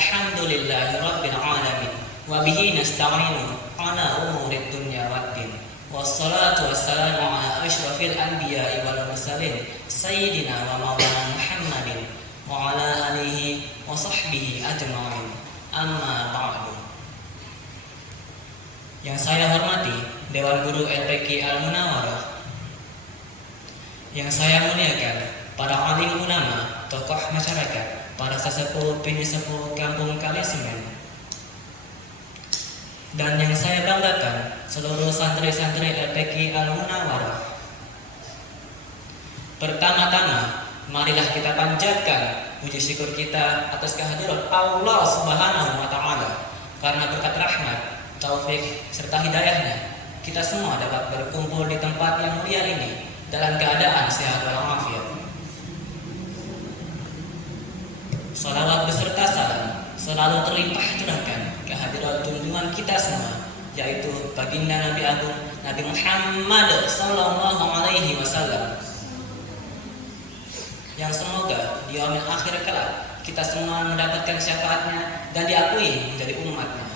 Alhamdulillahi rabbil alamin wa bihi nasta'inu ala umurid dunya waddin. Wassalatu wassalamu ala asyrafil anbiya'i wal mursalin sayyidina wa maulana Muhammadin wa ala alihi wa sahbihi ajma'in. Amma ba'du. Yang saya hormati Dewan Guru LPQ Al-Munawwarah, yang saya muliakan para alim ulama, tokoh masyarakat, para sesepuh sepuh kampung Kalisemen, dan yang saya banggakan seluruh santri-santri LPQ Al-Munawwarah. Pertama-tama, marilah kita panjatkan puji syukur kita atas kehadiran Allah Subhanahu wa Ta'ala, karena berkat rahmat, taufik serta hidayahnya kita semua dapat berkumpul di tempat yang mulia ini dalam keadaan sehat walafiat. Salawat beserta salam selalu terlimpah curahkan kehadiran junjungan kita semua, yaitu baginda Nabi Agung Nabi Muhammad sallallahu alaihi wasallam, yang semoga di yaumil akhir kelak kita semua mendapatkan syafaatnya dan diakui menjadi umatnya.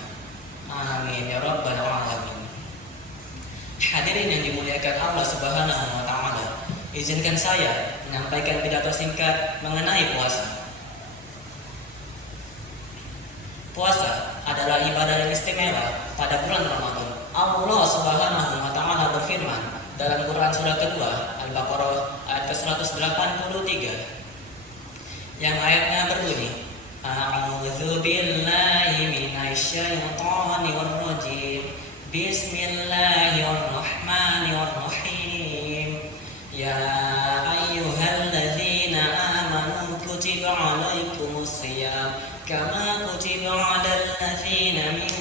Amin ya rabbal alamin. Hadirin yang dimuliakan Allah Subhanahu wa Ta'ala, izinkan saya menyampaikan pidato singkat mengenai puasa. Puasa adalah ibadah yang istimewa pada bulan Ramadan. Allah Subhanahu wa Ta'ala berfirman dalam Quran surah kedua Al-Baqarah ayat ke-183 yang ayatnya berbunyi, A'udzu billahi minasyaitonir rajim. Bismillahirrahmanirrahim. Ya ayyuhalladzina amanu kutiba 'alaikumus shiyam kama kutiba 'alal ladzina min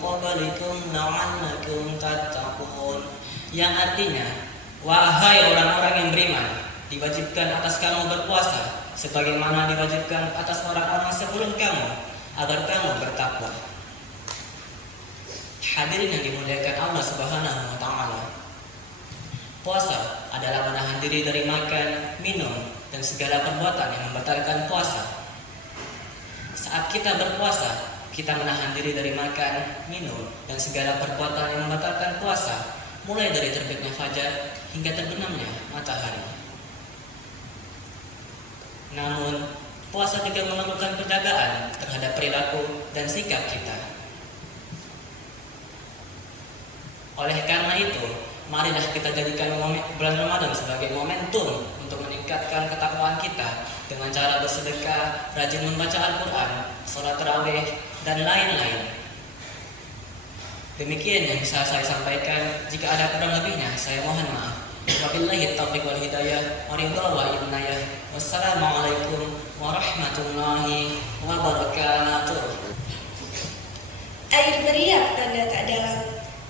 qablikum la'allakum tattaqun. Yang artinya, wahai orang-orang yang beriman, diwajibkan atas kamu berpuasa sebagaimana diwajibkan atas orang-orang sebelum kamu agar kamu bertakwa. Hadirin yang dimuliakan Allah Subhanahu wa Ta'ala, puasa adalah menahan diri dari makan, minum, dan segala perbuatan yang membatalkan puasa. Saat kita berpuasa, kita menahan diri dari makan, minum, dan segala perbuatan yang membatalkan puasa, mulai dari terbitnya fajar hingga terbenamnya matahari. Namun, puasa juga melakukan penjagaan terhadap perilaku dan sikap kita. Oleh karena itu, marilah kita jadikan bulan Ramadan sebagai momentum untuk meningkatkan ketakwaan kita dengan cara bersedekah, rajin membaca Al-Quran, sholat tarawih, dan lain-lain. Demikian yang bisa saya sampaikan. Jika ada kurang lebihnya, saya mohon maaf. Wabillahi taufiq wal hidayah, waridha wa inayah. Wassalamualaikum warahmatullahi wabarakatuh. Air beriak tanda tak dalam,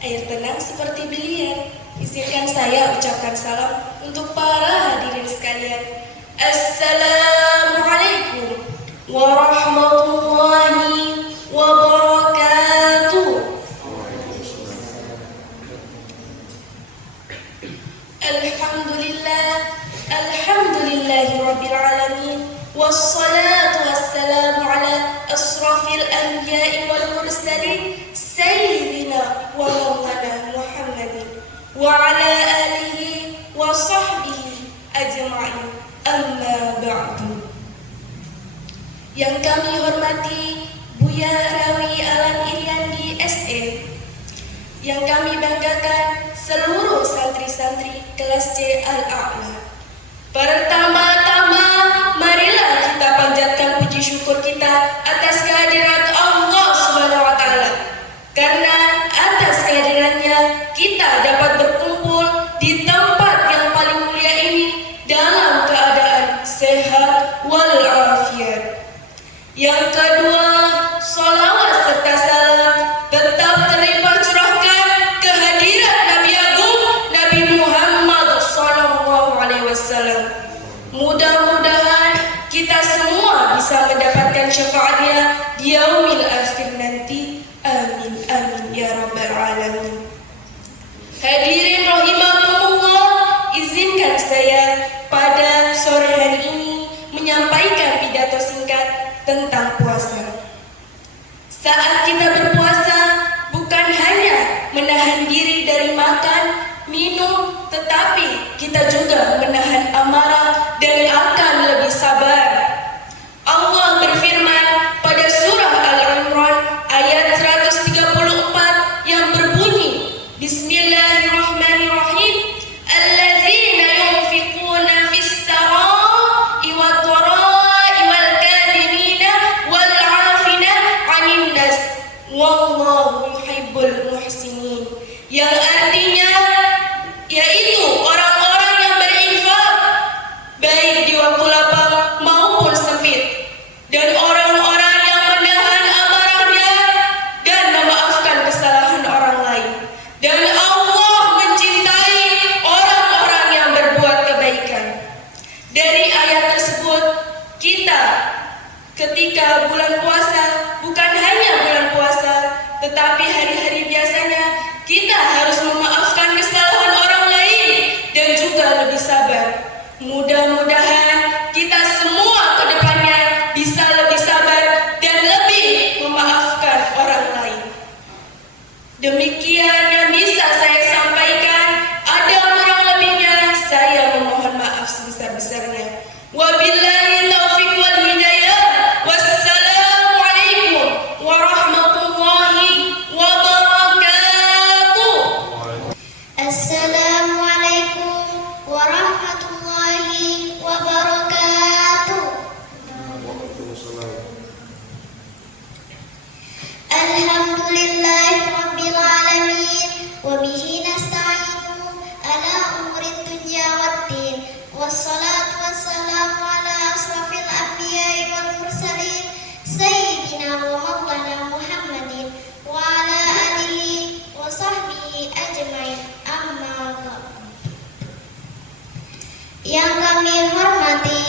air tenang seperti biliar. Izinkan saya ucapkan salam untuk para hadirin sekalian. Assalamualaikum warahmatullahi wabarakatuh. Alhamdulillahi rabbil alamin. Wassalatu wassalamu ala asrafil anbiya'i wal mursalin sayyidina wa maulana Muhammadin wa ala alihi wa sahbihi ajma'in. Amma ba'du. Yang kami hormati Buya Rawi Alan Iriandi SE, yang kami banggakan seluruh santri-santri kelas C Al-A'la. Pertama-tama, marilah kita panjatkan puji syukur kita atas kehadiran Allah Subhanahu wa Ta'ala, karena atas kehadirannya kita dapat berkumpul di tempat yang paling mulia ini dalam keadaan sehat walafiat. Yang kedua, salawat serta salam tetap terlimpah curahkan kehadiran Nabi Agung Nabi Muhammad sallallahu alaihi wasallam. Mudah-mudahan kita semua bisa mendapatkan syafaatnya di yaumil akhir nanti. Amin amin ya rabbal alamin. Hadirin rahimakumullah, izinkan saya pada sore hari ini menyampaikan pidato singkat tentang puasa. kita juga menahan amarah dan akan lebih sabar. Allah berfirman pada surah Al-Imran ayat 134 yang berbunyi, Bismillahirrahmanirrahim. Allazina yunfiquna fis-sarai wad-dharai wal kadhimina wal 'afina 'anil nas wallahu yuhibbul muhsinin. Yang artinya yaitu orang-orang yang berinfak baik di waktu lapang maupun sempit, dan orang-orang yang menahan amarahnya dan memaafkan kesalahan orang lain. Dan Allah mencintai orang-orang yang berbuat kebaikan. Dari ayat tersebut, kita ketika bulan puasa, bukan hanya bulan puasa, tetapi hari-hari biasanya, kita harus memaafkan kesalahan orang lain dan juga lebih sabar. Mudah-mudahan kita semua ke depannya bisa lebih sabar dan lebih memaafkan orang lain. Demikian yang bisa saya sampaikan. Ada kurang lebihnya, saya memohon maaf sebesar-besarnya. Wabillahi taufiq wal hidayah. Wassalamualaikum warahmatullahi wabarakatuh. Assalamualaikum warahmatullahi wabarakatuh. Alhamdulillahi rabbil alamin wa bihi nasta'inu ala umuri dunya waddin. Wassalatu wassalamu ala asrafil anbiya'i wal mursalin sayyidina wa maulana Muhammadin wa ala alihi wa sahbihi ajmain. Amma ba'd. Yang kami hormati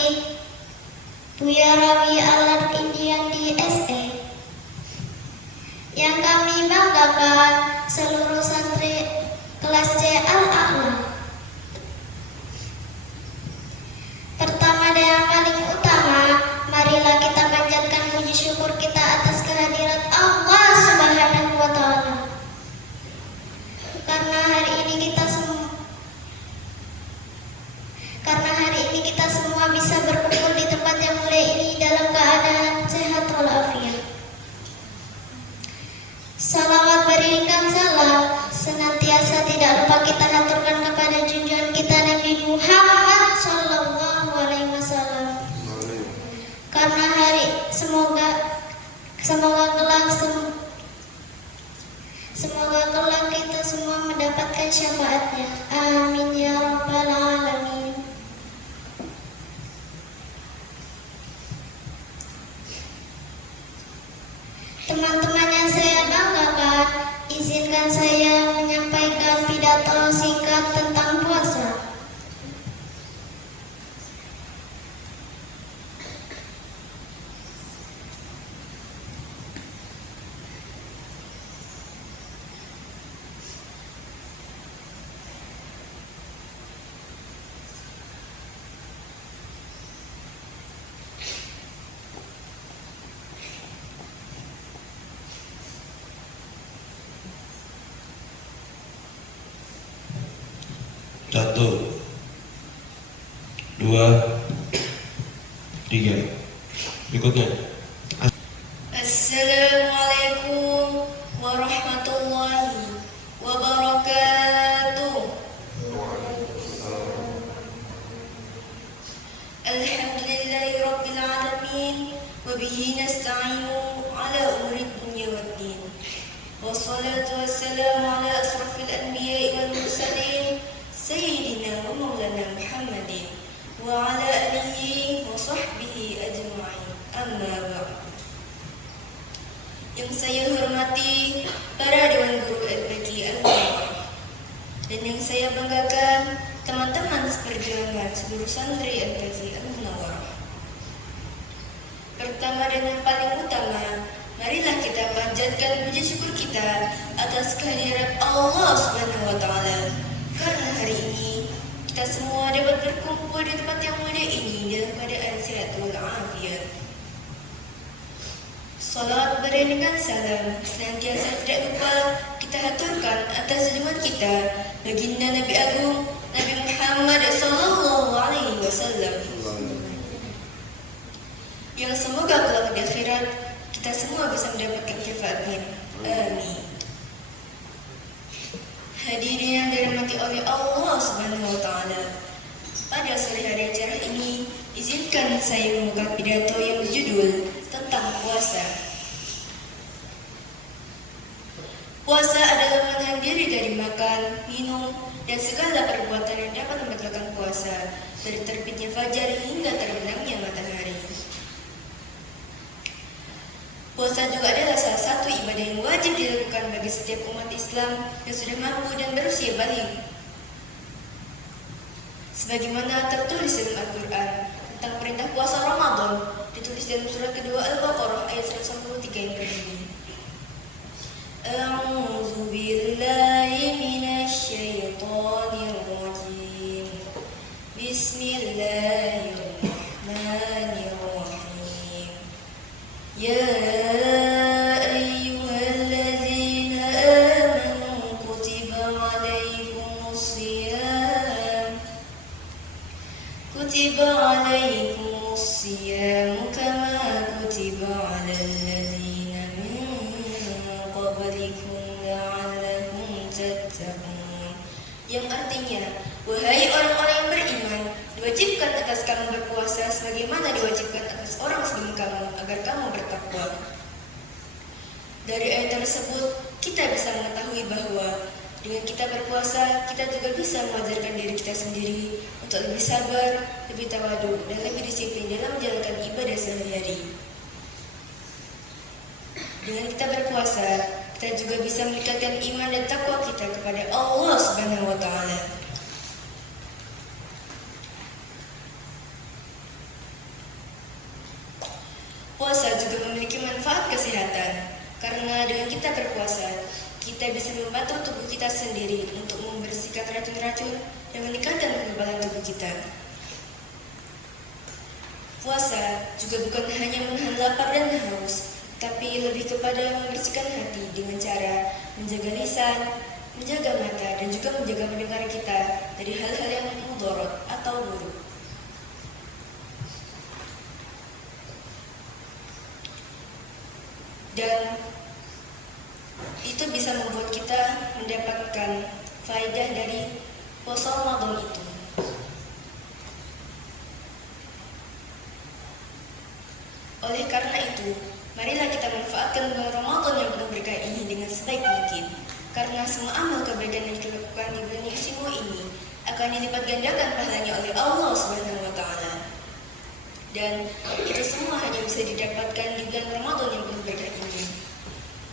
Buya Rawi Alat Indian di SE, yang kami banggakan seluruh santri kelas C Al-A'la. Pertama dan yang paling utama, marilah kita panjatkan puji syukur kita atas kehadirat Allah Subhanahu wa Ta'ala. Karena hari ini kita semua bisa berkumpul di tempat yang mulia ini dalam keadaan sehat walafiat. Salawat beriringkan salam senantiasa tidak lupa kita haturkan kepada junjungan kita Nabi Muhammad Sallallahu Alaihi Wasallam. Karena semoga kelak kita semua mendapatkan syafaatnya. Amin ya rabbal alamin. Teman-teman yang saya banggakan, izinkan saya menyampaikan pidato singkat tentang puasa. Satu, dua, tiga. Berikutnya. Assalamualaikum warahmatullahi wabarakatuh. Alhamdulillahi rabbil alamin wa bihi nasta'inu ala umuri dunya waddin. Wassalatu wassalamu ala asrafil anbiya'i wal mursalin sayyidina wa maulana Muhammadin wa ala alihi wa sahbihi ajma'in. Amma ba'd. Yang saya hormati para Dewan Guru FPG Al-Munawwarah, dan yang saya banggakan teman-teman seperjuangan seluruh santri FPG Al-Munawwarah. Pertama dan yang paling utama, marilah kita panjatkan puji syukur kita atas kehadirat Allah Subhanahu wa Ta'ala. Karena hari ini kita semua dapat berkumpul di tempat yang mulia ini dalam keadaan sehat walafiat. Salat beriringan salam senantiasa tidak lupa kita haturkan atas junjungan kita baginda Nabi Agung Nabi Muhammad yang semoga kelak di akhirat kita semua bisa mendapatkan syafaatnya. Amin. Hadirin yang dirahmati oleh Allah Subhanahu wa taala. Pada sore hari acara ini, izinkan saya membuka pidato yang berjudul tentang puasa. Puasa adalah menahan diri dari makan, minum, dan segala perbuatan yang dapat membatalkan puasa, dari terbitnya fajar hingga terbenamnya matahari. Puasa juga adalah salah satu ibadah yang wajib dilakukan bagi setiap umat Islam yang sudah mampu dan berusia balik. Sebagaimana tertulis dalam Al-Quran tentang perintah puasa Ramadan, ditulis dalam surat kedua Al-Baqarah ayat 163 yang berbunyi, A'udzu billahi minasy syaithanir rajim. Bismillahirrahmanirrahim. Ya ayyuhalladzina amanu kutiba alaikumus siyam kama kutiba alal ladzina min qablikum la'allakum tattaqun. Yang artinya, wahai orang-orang yang beriman, diwajibkan atas kamu berpuasa sebagaimana diwajibkan atas orang sebelum kamu agar kamu bertakwa. Dari ayat tersebut, kita bisa mengetahui bahwa dengan kita berpuasa, kita juga bisa mengajarkan diri kita sendiri untuk lebih sabar, lebih tawadu, dan lebih disiplin dalam menjalankan ibadah sehari-hari. Dengan kita berpuasa, kita juga bisa meningkatkan iman dan takwa kita kepada Allah Subhanahu wa taala. Puasa juga memiliki manfaat kesehatan, karena dengan kita berpuasa, kita bisa membantu tubuh kita sendiri untuk membersihkan racun-racun dan meningkatkan kekebalan tubuh kita. Puasa juga bukan hanya menahan lapar dan haus, tapi lebih kepada membersihkan hati dengan cara menjaga lisan, menjaga mata, dan juga menjaga pendengaran kita dari hal-hal yang mudarat atau buruk. Dan itu bisa membuat kita mendapatkan faedah dari puasa Ramadan itu. Oleh karena itu, marilah kita manfaatkan bulan Ramadan yang penuh berkah ini dengan sebaik mungkin. Karena semua amal kebaikan yang kita lakukan di bulan yang istimewa ini akan dilipat gandakan pahalanya oleh Allah Subhanahu wa taala. Dan itu semua hanya bisa didapatkan di bulan Ramadan yang penuh berkah ini.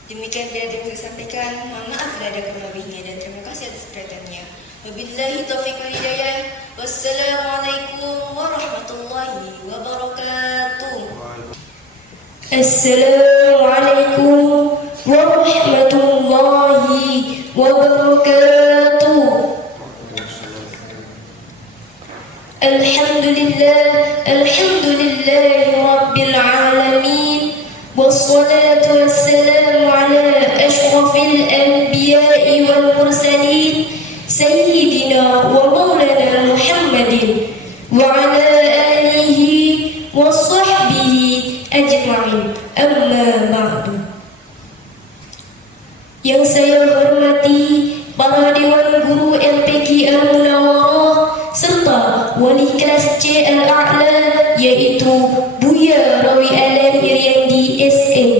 Demikian yang saya sampaikan, mohon maaf bila ada kurang lebihnya, dan terima kasih atas perhatiannya. Wabillahi taufiq wal hidayah. Wassalamualaikum warahmatullahi wabarakatuh. Assalamualaikum warahmatullahi wabarakatuh. Alhamdulillahi rabbil alamin. والصلاة والسلام على أشرف الأنبياء والمرسلين سيدنا ومولانا محمد وعلى آله وصحبه أجمعين. أما بعد. Yang saya hormati para Dewan Guru LPG Al-Munawwarah serta wali kelas C Al-A'la, yaitu Buya Rawi Alam Iriandi SM,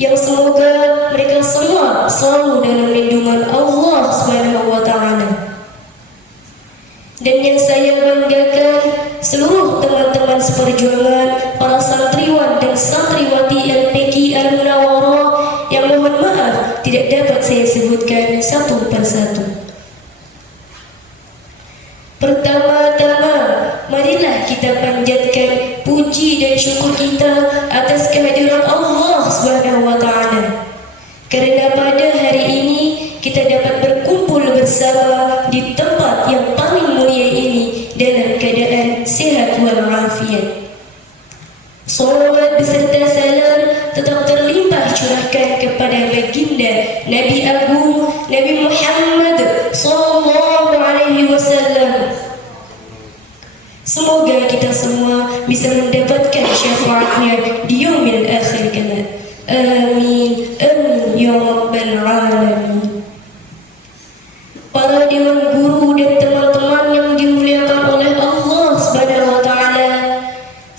yang semoga mereka semua selalu dalam lindungan Allah Subhanahu wa taala. Dan yang saya banggakan, seluruh teman-teman seperjuangan, para santriwan dan santriwati LPG Al-Munawwarah yang mohon maaf tidak dapat saya sebutkan satu persatu. Pertama-tama, marilah kita panjatkan puji dan syukur kita atas kehadiran Allah Subhanahu wa taala. Karena pada hari ini kita dapat berkumpul bersama di tempat yang paling mulia ini dalam keadaan sehat walafiat. Salawat beserta salam tetap terlimpah curahkan kepada baginda Nabi Agung Nabi Muhammad sallallahu alaihi wasallam. Semoga kita semua bisa mendapatkan syafaatnya di yaumil akhir kelak. Amin, amin ya rabbal alamin. Para dewan guru dan teman-teman yang dimuliakan oleh Allah Subhanahu wa taala,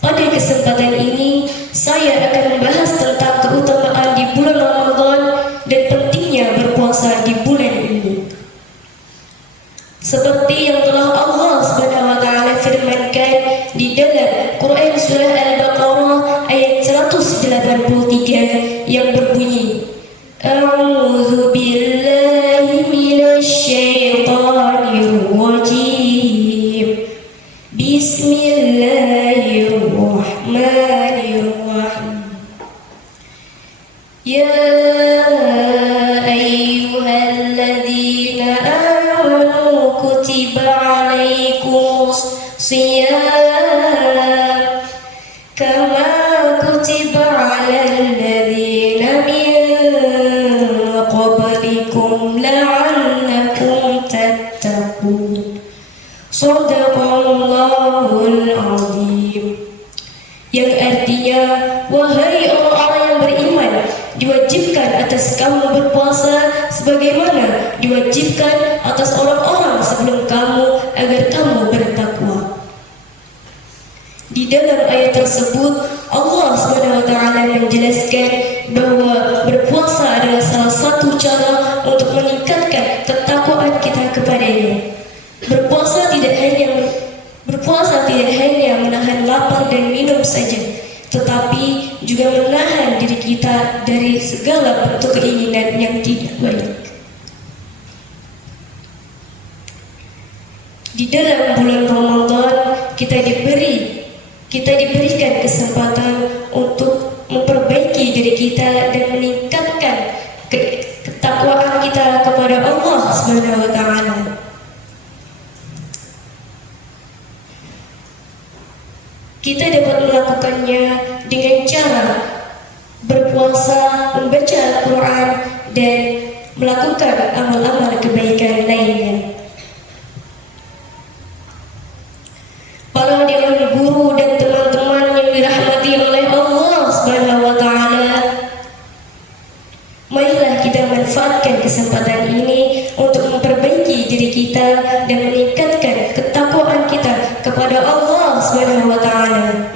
pada kesempatan ini saya akan membahas tentang keutamaan di bulan Ramadan dan pentingnya berpuasa di bulan ini. Seperti yang telah Allah Subhanahu wa taala firmankan di dalam Quran surah Al-Baqarah ayat 183 yang berbunyi, A'udzu billahi minasy syaithanir rajim. Bismillahirrahmanirrahim. Ya ayyuhalladzina amanu kutiba alaikumus shiyam kama kutiba alal ladzina min qablikum la'allakum tattaqun. Shadaqallahul azim. Yang artinya, wahai orang-orang yang beriman, diwajibkan atas kamu berpuasa sebagaimana diwajibkan atas orang-orang sebelum kamu agar kamu bertakwa. Di dalam ayat tersebut Allah SWT menjelaskan bahwa berpuasa adalah salah satu cara untuk meningkatkan ketakwaan kita kepadanya. Berpuasa tidak hanya menahan lapar dan minum saja, tetapi juga menahan diri kita dari segala bentuk keinginan yang tidak baik. Di dalam bulan Ramadan kita diberikan kesempatan untuk memperbaiki diri kita dan meningkatkan ketakwaan kita kepada Allah Subhanahu wa taala. Kita dapat melakukannya dengan cara berpuasa, membaca Al-Quran, dan melakukan amal-amal kebaikan lainnya. Para dewan guru dan teman-teman yang dirahmati oleh Allah Subhanahu wa taala, marilah kita manfaatkan kesempatan ini untuk memperbaiki diri kita dan meningkatkan ketakwaan kita kepada Allah Subhanahu wa taala.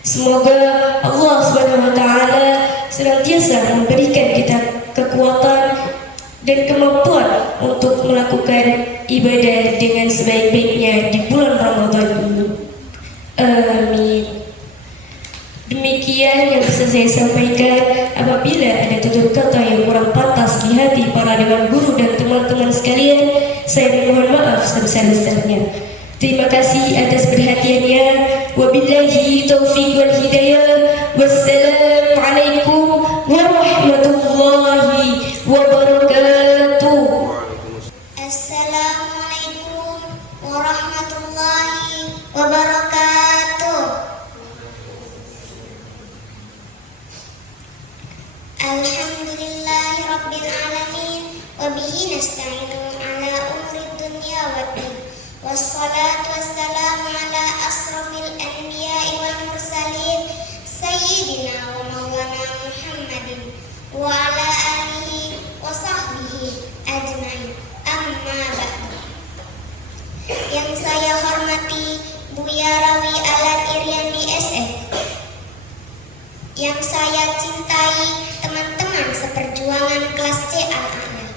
Semoga Allah Subhanahu wa taala senantiasa memberikan kita kekuatan dan kemampuan untuk melakukan ibadah dengan sebaik-baiknya di bulan Ramadan ini. Amin. Demikian yang bisa saya sampaikan. Apabila ada tutur kata yang kurang pantas di hati para dewan guru dan teman-teman sekalian, saya mohon maaf sebesar-besarnya. Terima kasih atas perhatiannya. Wabillahi taufiq wal hidayah. Wassalamualaikum warahmatullahi wabarakatuh. Assalamualaikum warahmatullahi wabarakatuh. Alhamdulillahi rabbil alamin, wa bihi nasta'inu ala umuri dunya waddin. Wassalatu wassalamu ala asrafil anbiya'i wal mursalin, sayyidina wa maulana Muhammadin wa ala alihi wa sahbihi ajma'in. Amma ba'du. Yang saya hormati Buya Rawi Alan Iriandi SM, yang saya cintai teman-teman seperjuangan kelas C Al-A'la.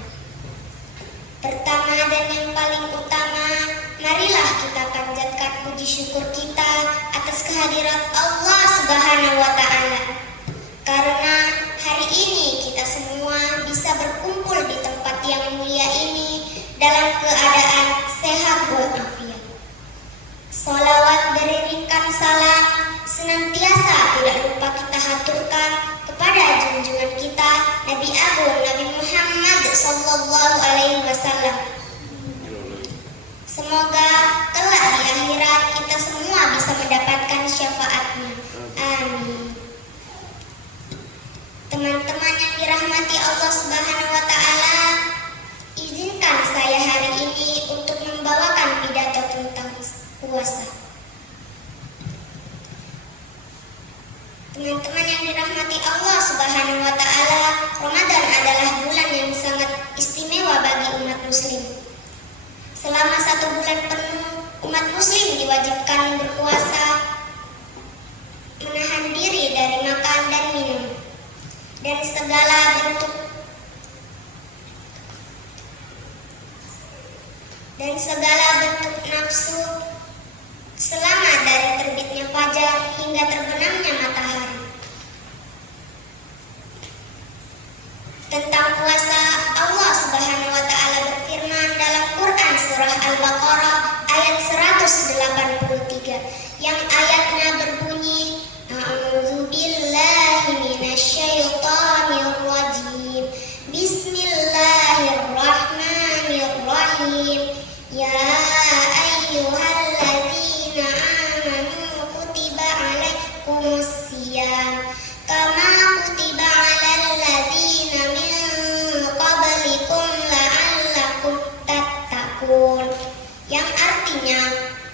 Pertama dan yang paling utama, marilah kita panjatkan puji syukur kita atas kehadirat Allah Subhanahu wa taala. Karena hari ini kita semua bisa berkumpul di tempat yang mulia ini dalam keadaan sehat walafiat. Salawat beriringkan salam senantiasa tidak lupa kita haturkan kepada junjungan kita Nabi Agung Nabi Muhammad sallallahu alaihi wasallam. Semoga kelak di akhirat kita semua bisa mendapatkan syafaatnya. Amin. Teman-teman yang dirahmati Allah Subhanahu wa taala, izinkan saya hari ini untuk membawakan pidato tentang puasa. diwajibkan berpuasa, menahan diri dari makan dan minum, dan segala bentuk nafsu selama dari terbitnya fajar hingga terbenamnya matahari. Tentang puasa, Allah Subhanahu wa taala berfirman dalam Quran surah Al-Baqarah ayat 183 yang ayatnya berbunyi, A'udzu billahi minasyaitonir rajim. Bismillahirrahmanirrahim. Ya ayyuhalladzina amanu kutiba alaikumusiyam kama kutiba alal ladzina min qablikum la'allakum tattaqun. Yang artinya,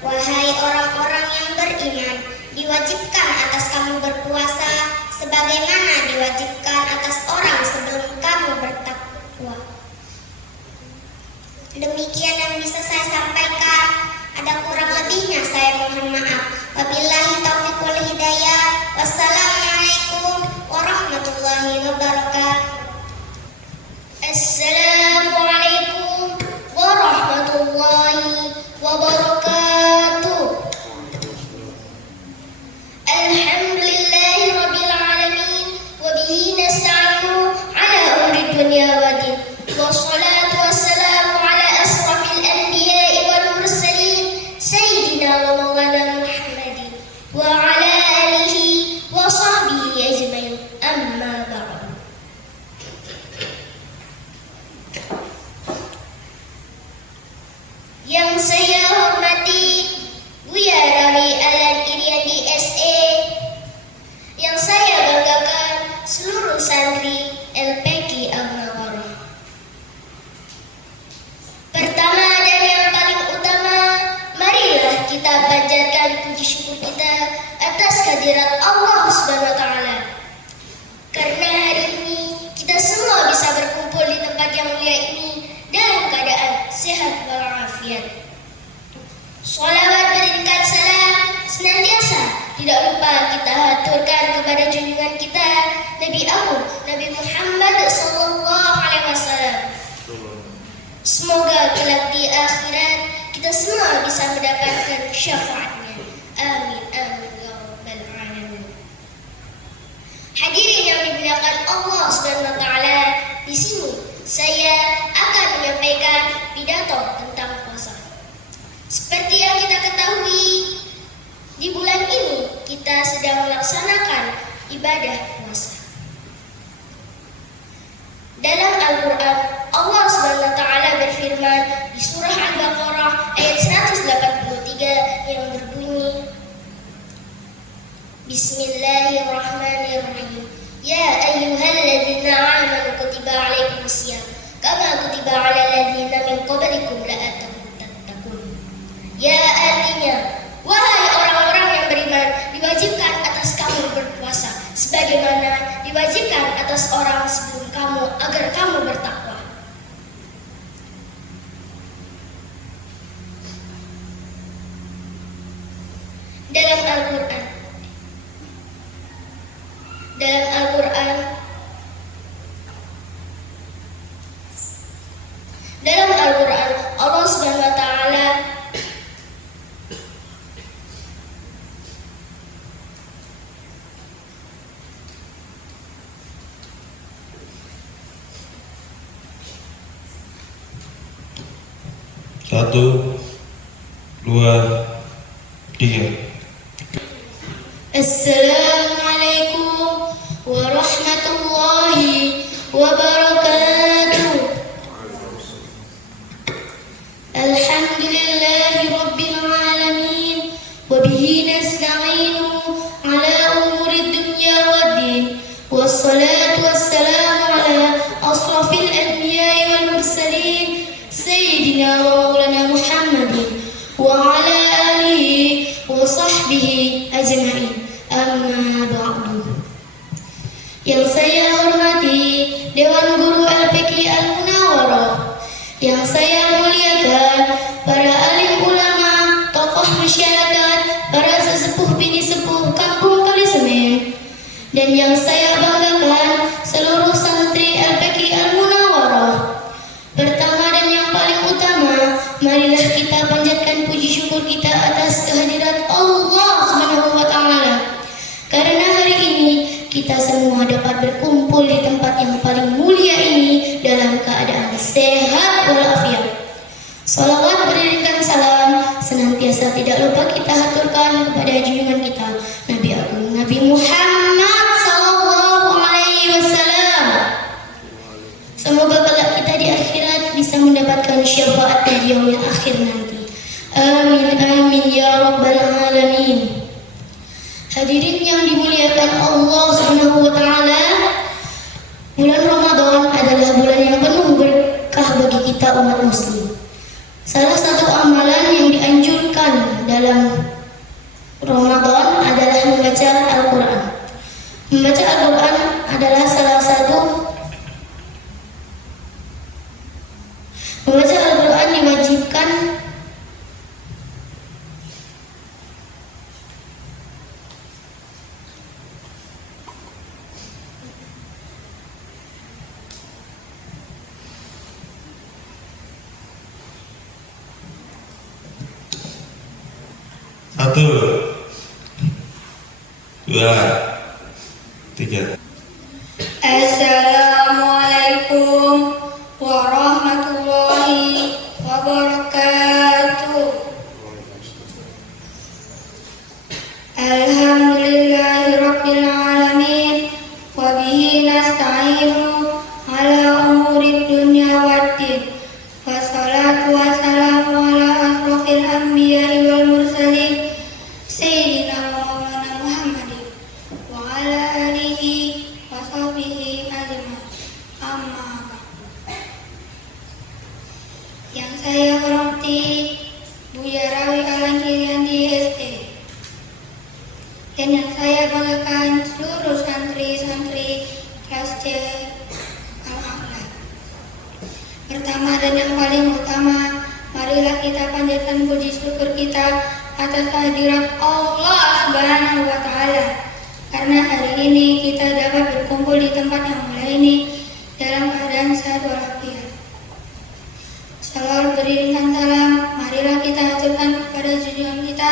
wahai orang-orang yang beriman, diwajibkan atas kamu berpuasa sebagaimana diwajibkan atas orang sebelum kamu bertakwa. Demikian yang bisa saya sampaikan. Ada kurang lebihnya saya mohon maaf. Wabillahi taufiq wal hidayah. Wassalamualaikum warahmatullahi wabarakatuh. Assalamualaikum warahmatullahi wabarakatuh. Alhamdulillahi rabbil alamin wa bihi nasta'inu ala umri dunya waddin. Wassalatu wassalamu ala asrafil anbiya'i wal mursalin sayyidina wa maulana Muhammadin wa ala alihi wa sahbihi ajmain. Amma ba'd. Yang saya hormati Buya Rawi Alan Iriandi SE, yang saya banggakan seluruh santri LPK Al-Nawarah. Pertama dan yang paling utama, marilah kita panjatkan puji syukur kita atas kehadirat Allah Subhanahu wa taala. Karena hari ini kita semua bisa berkumpul di tempat yang mulia ini dalam keadaan sehat walafiat. Sholawat berikat salam senantiasa tidak lupa kita haturkan kepada junjungan kita Nabi Agung Nabi Muhammad SAW. Semoga kelak di akhirat kita semua bisa mendapatkan syafaatnya. Amin amin ya rabbal alamin. Hadirin yang dimuliakan Allah Subhanahu wa taala, di sini saya akan menyampaikan pidato tentang puasa. Seperti yang kita ketahui, di bulan ini kita sedang melaksanakan ibadah puasa. Dalam Al-Quran, Allah Subhanahu wa taala berfirman di surah Al-Baqarah ayat 183 yang berbunyi, Bismillahirrahmanirrahim. Ya ayyuhalladzina amanu kutiba alaikumusiyam kama kutiba alal ladzina min qablikum la'allakum tattaqun. Ya artinya, wahai orang-orang yang beriman, diwajibkan atas kamu berpuasa sebagaimana diwajibkan atas orang sebelum kamu agar kamu bertakwa. Dalam Al-Quran, Allah Subhanahu wa taala Satu, dua, tiga. Assalamualaikum warahmatullahi wabarakatuh. Alhamdulillahi rabbil alamin wa bihi nasta'inu ala umuri dunya waddin. Wassalatu wassalamu ala asrafil anbiya'i wal mursalin sayyidina wa maulana Muhammadin wa ala alihi wa sahbihi ajma'in. Amma ba'du. Yang saya hormati Dewan Guru LPK Al-Munawarah, yang saya muliakan para alim ulama, tokoh masyarakat, para sesepuh bini sepuh kampung Kalisemen. Dan yang saya banggakan, seluruh santri LPK Al-Munawarah. Pertama dan yang paling utama, marilah kita panjatkan puji syukur kita atas kehadirat Allah Subhanahu wa Ta'ala. Karena hari ini kita semua dapat berkumpul di tempat yang paling mulia ini dalam keadaan sehat walafiat. Salawat beriringkan salam senantiasa tidak lupa kita haturkan kepada junjungan kita Nabi Agung Nabi Muhammad sallallahu alaihi wasallam. Semoga kelak kita di akhirat bisa mendapatkan syafaat di yaumil akhir nanti. Amin amin ya rabbal alamin. Hadirin yang dimuliakan Allah Subhanahu wa Ta'ala, bulan Ramadan adalah bulan yang penuh berkah bagi kita umat muslim. Salah satu amalan yang dianjurkan dalam Ramadan adalah membaca Al-Quran. Membaca Al-Quran adalah salah satu membaca Al-Quran diwajibkan Satu, dua, tiga. Assalamualaikum warahmatullahi wabarakatuh. Alhamdulillahirabbil alamin wa bihi nasta'inu ala umurid dunya waddin. Wassalatu wassalamu ala asrofil anbiya'i wal mursalin Sayyidina Maulana Muhammadin wa ala alihi wa sahbihi ajma'in. Amma ba'd. Yang saya hormati Buya Rawi Alangkiriandi SD, dan yang saya banggakan seluruh santri-santri kelas C Al-A'la. Pertama dan yang paling utama, marilah kita panjatkan puji syukur kita atas kehadirat Allah Subhanahu wa Ta'ala. Karena hari ini kita dapat berkumpul di tempat yang mulia ini dalam keadaan sehat walafiat. Salawat beriringkan salam, marilah kita haturkan kepada junjungan kita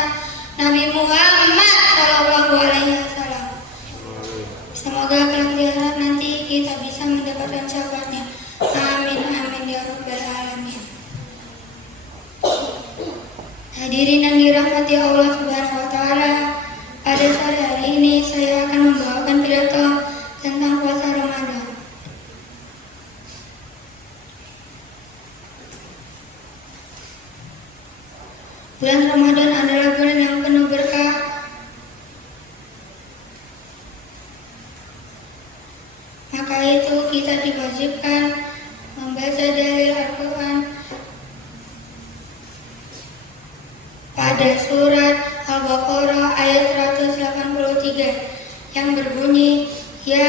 Nabi Muhammad sallallahu alaihi wasallam. Semoga kelak di akhirat nanti kita bisa mendapatkan syafaatnya. Amin amin ya rabbal alamin. Hadirin yang dirahmati Allah Subhanahu wa Ta'ala, pada sore hari ini saya akan membawakan pidato tentang puasa Ramadan. Bulan Ramadan adalah bulan yang penuh berkah. Maka itu kita diwajibkan membaca dalil Al-Quran pada surat Al-Baqarah ayat 183 yang berbunyi, Ya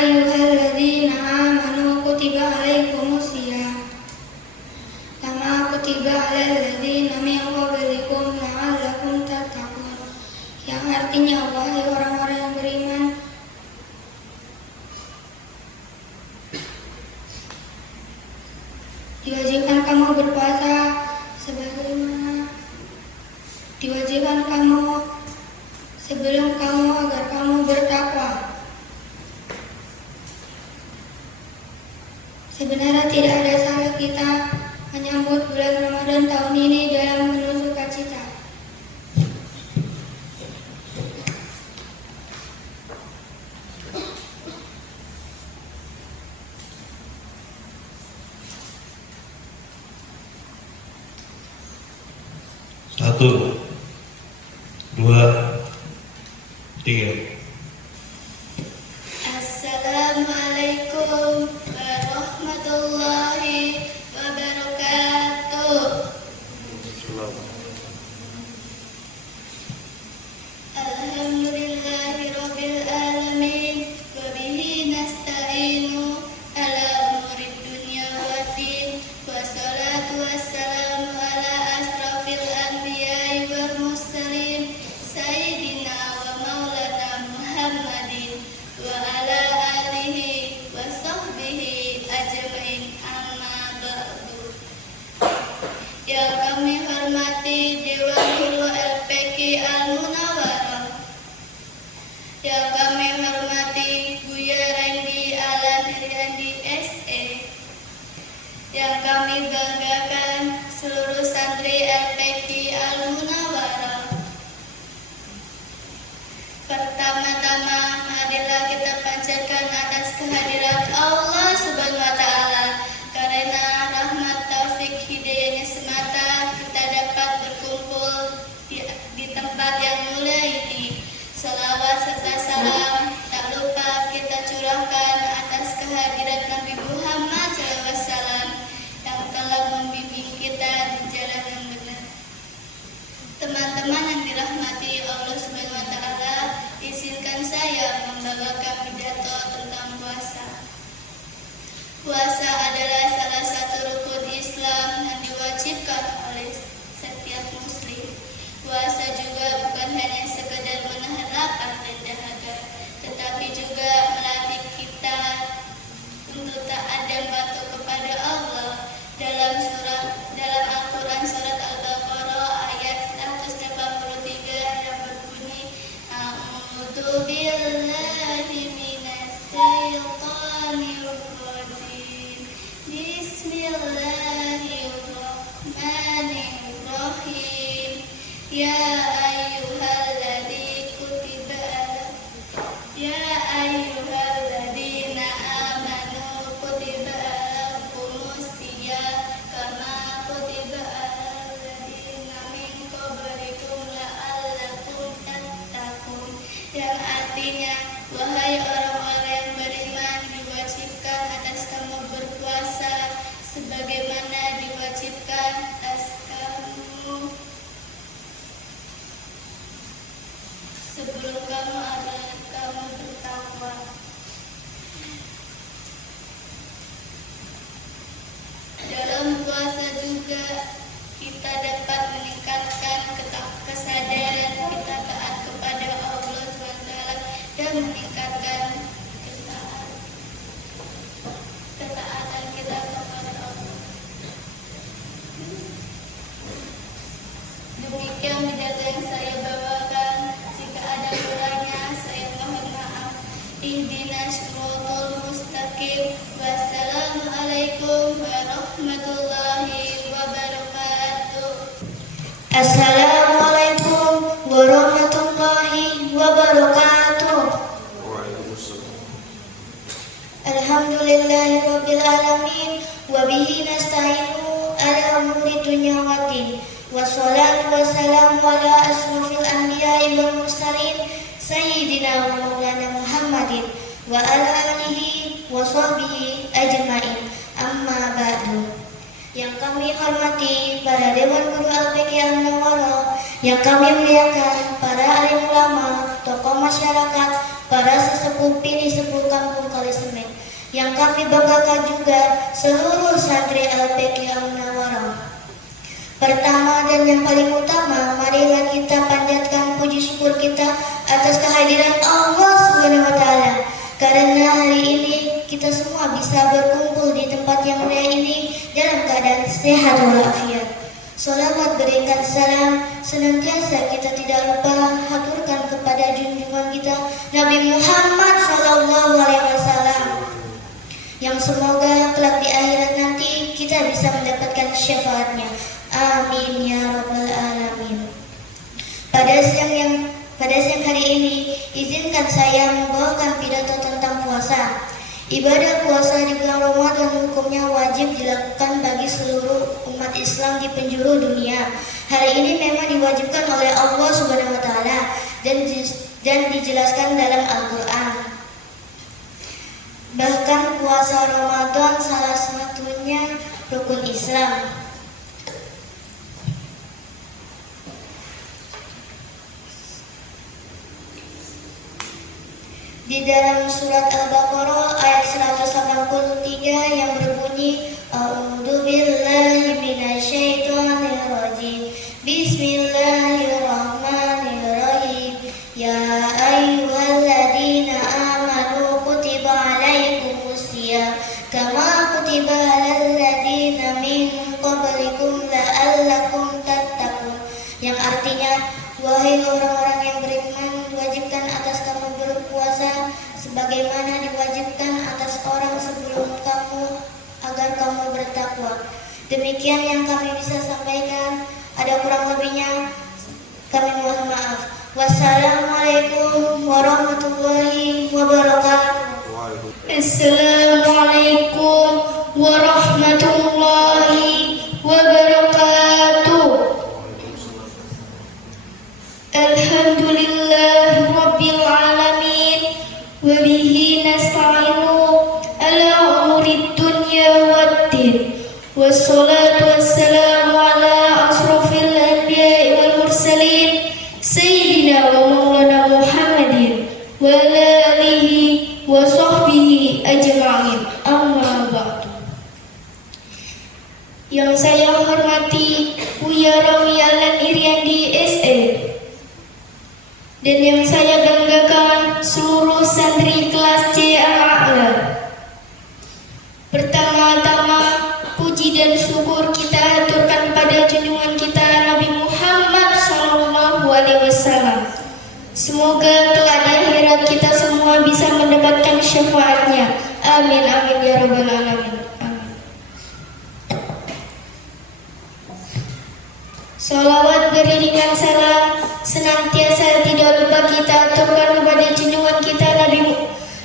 ayyuhalladzina amanu kutiba alaikumusiyam kama kutiba alal ladzina min qablikum la'allakum tattaqun. Yang artinya, wahai orang-orang yang beriman, diwajibkan kamu berpuasa sebagaimana diwajibkan kamu sebelum kamu agar kamu bertakwa. Sebenarnya tidak ada salah kita menyambut bulan Ramadan tahun ini dalam penuh sukacita. Satu, dua, tiga. Assalamualaikum warahmatullahi wabarakatuh. Alhamdulillahirabbil alamin wa bihi nasta'inu ala umurid dunya waddin. Wassalatu wassalamu ala asrofil anbiya'i wal mursalin kehadirat Allah Subhanahu wa Ta'ala. Karena rahmat taufik hidayahnya semata kita dapat berkumpul di tempat yang mulia ini. Salawat serta salam tak lupa kita curahkan atas kehadirat Nabi Muhammad SAW yang telah membimbing kita di jalan yang benar. Teman-teman yang dirahmati Allah Subhanahu wa Ta'ala, izinkan saya membawakan pidato tentang puasa. Puasa adalah salah satu rukun Islam yang diwajibkan oleh setiap muslim. Puasa juga bukan hanya sekedar menahan lapar dan dahaga, tetapi juga melatih kita untuk taat dan patuh kepada Allah. Dalam Al-Quran surat Al-Baqarah ayat 183 yang berbunyi, A'udzu billahi minas syaitonir rajim. Bismillahirrahmanirrahim. Ya ayyuhalladzina amanu kutiba alaikumus syiyam kama kutiba alal ladzina min qablikum la'allakum tattaqun. Yang artinya, wahai orang-orang yang beriman, diwajibkan atas kamu berpuasa sebagaimana diwajibkan atas kamu sebelum kamu agar kamu bertakwa. Dalam puasa juga kita dapat meningkatkan kesadaran kita taat kepada Allah SWT dan meningkatkan ketaatan kita kepada Allah. Demikian pidato yang saya bawakan. Jika ada kurangnya, saya mohon maaf. Ihdinas siratal mustaqim. Wassalamualaikum warahmatullahi wabarakatuh. Assalamualaikum warahmatullahi wabarakatuh. Alhamdulillahirabbil alamin wa bihi nasta'inu ala umuri dunya waddin. Wassalatu wassalamu ala asrofil anbiya'i wal mursalin sayyidina wa maulana Muhammadin wa ala alihi wa sahbihi ajma'in. Amma ba'du. Yang kami hormati para Dewan Guru Al-Fiqh An-Nawara, yang kami muliakan para alim ulama, tokoh masyarakat, para sesepuh pilih sepuh kampung Kalisemen, yang kami banggakan juga seluruh santri Al-Fiqh An-Nawara. Pertama dan yang paling utama, marilah kita panjatkan puji syukur kita atas kehadiran Allah Subhanahu wa Ta'ala. Karena hari ini kita semua bisa berkumpul di tempat yang mulia ini dalam keadaan sehat walafiat. Salawat berikan salam senantiasa kita tidak lupa haturkan kepada junjungan kita Nabi Muhammad SAW, yang semoga kelak di akhirat nanti kita bisa mendapatkan syafaatnya. Amin ya rabbal alamin. Pada siang hari ini, izinkan saya membawakan pidato tentang puasa. Ibadah puasa di bulan Ramadan hukumnya wajib dilakukan bagi seluruh umat Islam di penjuru dunia. Hal ini memang diwajibkan oleh Allah Subhanahu wa Ta'ala dan dijelaskan dalam Al-Quran. Bahkan puasa Ramadan salah satunya rukun Islam. Di dalam surat Al-Baqarah ayat 183 yang berbunyi, A'udzu billahi minasyaitonir rajim. Bismillahirrahmanirrahim. Ya ayyuhalladzina amanu kutiba alaikumus syiyam kama kutiba alal ladzina min qablikum la'allakum tattaqun. Yang artinya, wahai orang-orang yang beriman, diwajibkan atas kamu berpuasa sebagaimana diwajibkan atas orang sebelum kamu agar kamu bertakwa. Demikian yang kami bisa sampaikan. Ada kurang lebihnya kami mohon maaf. Wassalamualaikum warahmatullahi wabarakatuh. Assalamualaikum warahmatullahi wabarakatuh. Alhamdulillah rabbil alamin wa bihi nasta'inu ala umurid dunya waddin. Wassalatu wassalamu ala asrafil anbiya'i wal mursalin sayyidina wa maulana Muhammadin wa ala alihi wa sahbihi ajma'in. Amma ba'du. Yang saya hormati Buya Rawi Alan Iriandi SE, dan yang saya banggakan seluruh santri kelas C Al-A'la. Pertama-tama puji dan syukur kita aturkan pada junjungan kita Nabi Muhammad SAW. Semoga kelak di akhirat kita semua bisa mendapatkan syafaatnya. Amin amin ya rabbal alamin. Amin. Salawat beriringan salam senantiasa tidak lupa kita aturkan kepada junjungan kita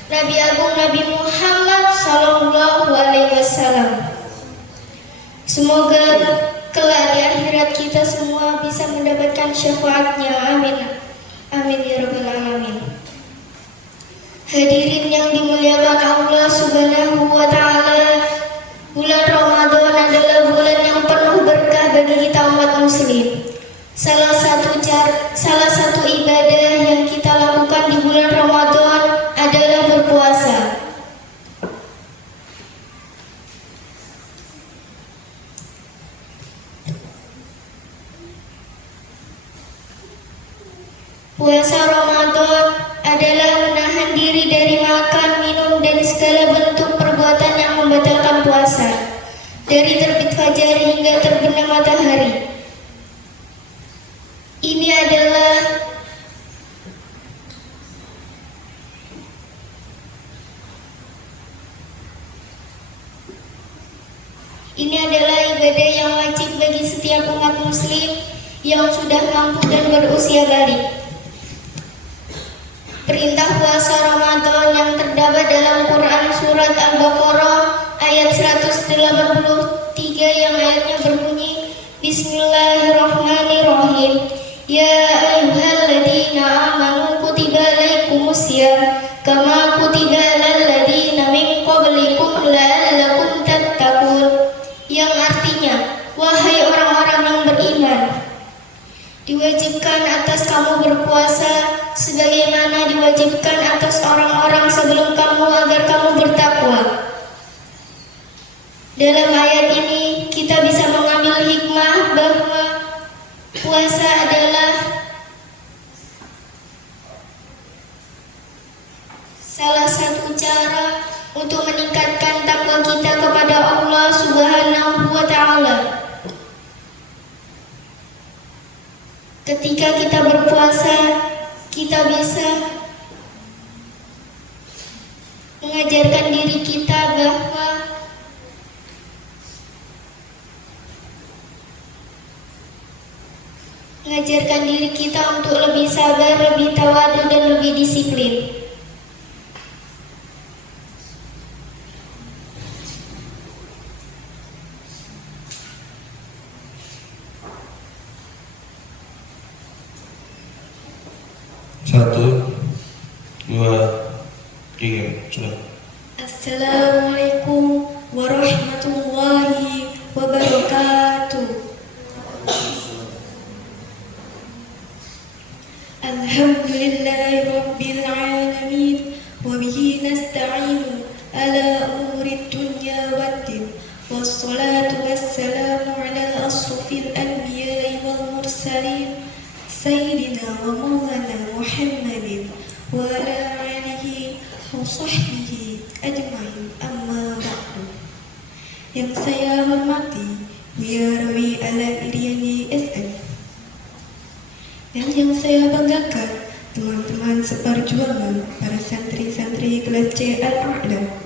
Nabi Agung Nabi Muhammad SAW. Semoga kelak di akhirat kita semua bisa mendapatkan syafaatnya. Amin. Amin ya rabbal alamin. Hadirin yang dimuliakan Allah Subhanahu wa taala, bulan Ramadan adalah bulan yang penuh berkah bagi kita umat muslim. Salah satu ibadah yang kita lakukan di bulan Ramadan adalah berpuasa. Puasa Ramadan adalah menahan diri dari makan, minum, dan segala bentuk perbuatan yang membatalkan puasa, dari terbit fajar hingga terbenam matahari. Ini adalah ibadah yang wajib bagi setiap umat muslim yang sudah mampu dan berusia balik. Perintah puasa Ramadan yang terdapat dalam Quran Surat Al-Baqarah ayat 183 yang ayatnya berbunyi, Bismillahirrahmanirrahim. Ya ayyuhalladzina amanu kutiba alaikumusiyam kama kutiba alal ladzina min qablikum la'allakum tattaqun. Yang artinya, wahai orang-orang yang beriman, diwajibkan atas kamu berpuasa sebagaimana diwajibkan atas orang-orang sebelum kamu agar kamu bertakwa. Dalam ayat ini kita bisa mengambil hikmah bahwa puasa adalah salah satu cara untuk meningkatkan takwa kita kepada Allah Subhanahu wa taala. Ketika kita berpuasa, kita bisa mengajarkan diri kita bahwa untuk lebih sabar, lebih tawadu, dan lebih disiplin. Satu, dua, tiga, sudah. Assalamualaikum warahmatullahi wabarakatuh. Alhamdulillahi rabbil alamin wa bihi nasta'inu ala umuri dunya waddin. Wassalatu wassalamu ala asrafil anbiya'i wal mursalin sayyidina wa maulana Muhammadin wa ala alihi wa sahbihi ajma'in. Amma ba'du. Yang saya hormati Buya Rawi Alan Iriandi SE, dan yang saya banggakan teman-teman seperjuangan para santri-santri kelas C Al-A'la.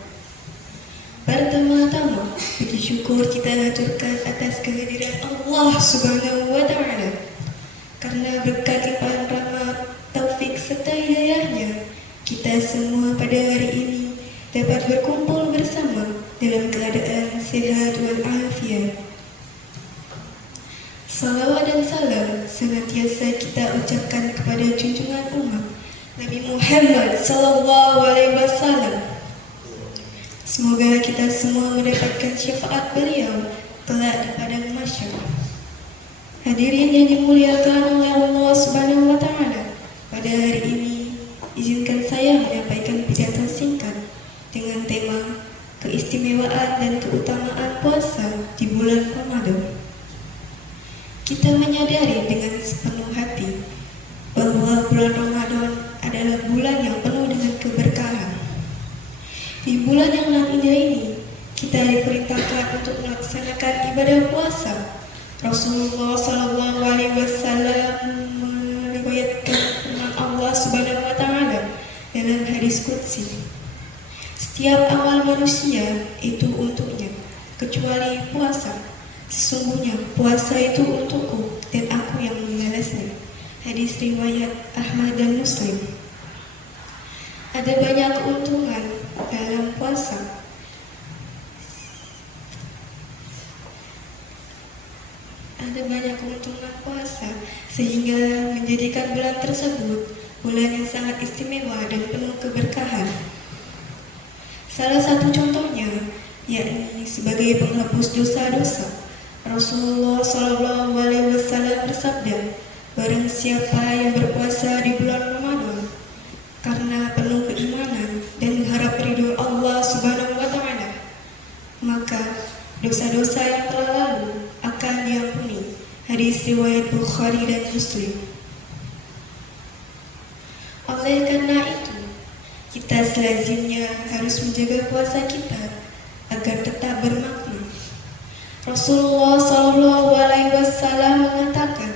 Pertama-tama, puji syukur kita aturkan atas kehadiran Allah Subhanahu wa taala. Karena berkat limpahan rahmat, taufik serta hidayahnya, kita semua pada hari ini dapat berkumpul bersama dalam keadaan sehat walafiat. Salawat dan salam senantiasa kita ucapkan kepada junjungan umat Nabi Muhammad sallallahu alaihi wasallam. Semoga kita semua mendapatkan syafaat beliau kelak di padang mahsyar. Hadirin yang dimuliakan oleh Allah Subhanahu wa taala, pada hari ini izinkan saya menyampaikan pidato singkat dengan tema keistimewaan dan keutamaan puasa di bulan Ramadan. Kita menyadari dengan sepenuh hati bahwa bulan Ramadan adalah bulan yang penuh dengan keberkahan. Di bulan yang nan indah ini, kita diperintahkan untuk melaksanakan ibadah puasa. Rasulullah Shallallahu Alaihi Wasallam meriwayatkan firman Allah Subhanahu Wa Taala dalam hadis qudsi, setiap amal manusia itu untuknya kecuali puasa. Sesungguhnya puasa itu untukku dan aku yang membalasnya. Hadis riwayat Ahmad dan Muslim. Ada banyak keuntungan dalam puasa. Ada banyak keuntungan puasa sehingga menjadikan bulan tersebut bulan yang sangat istimewa dan penuh keberkahan. Salah satu contohnya yakni sebagai penghapus dosa-dosa. Rasulullah Shallallahu Alaihi Wasallam bersabda, barang siapa yang berpuasa di bulan Ramadan karena penuh keimanan dan mengharap ridho Allah Subhanahu Wa Taala, maka dosa-dosa yang telah lalu akan diampuni. Hadis riwayat Bukhari dan Muslim. Oleh karena itu, kita selazimnya harus menjaga puasa kita agar tetap bermakna. Rasulullah Shallallahu Alaihi Wasallam mengatakan,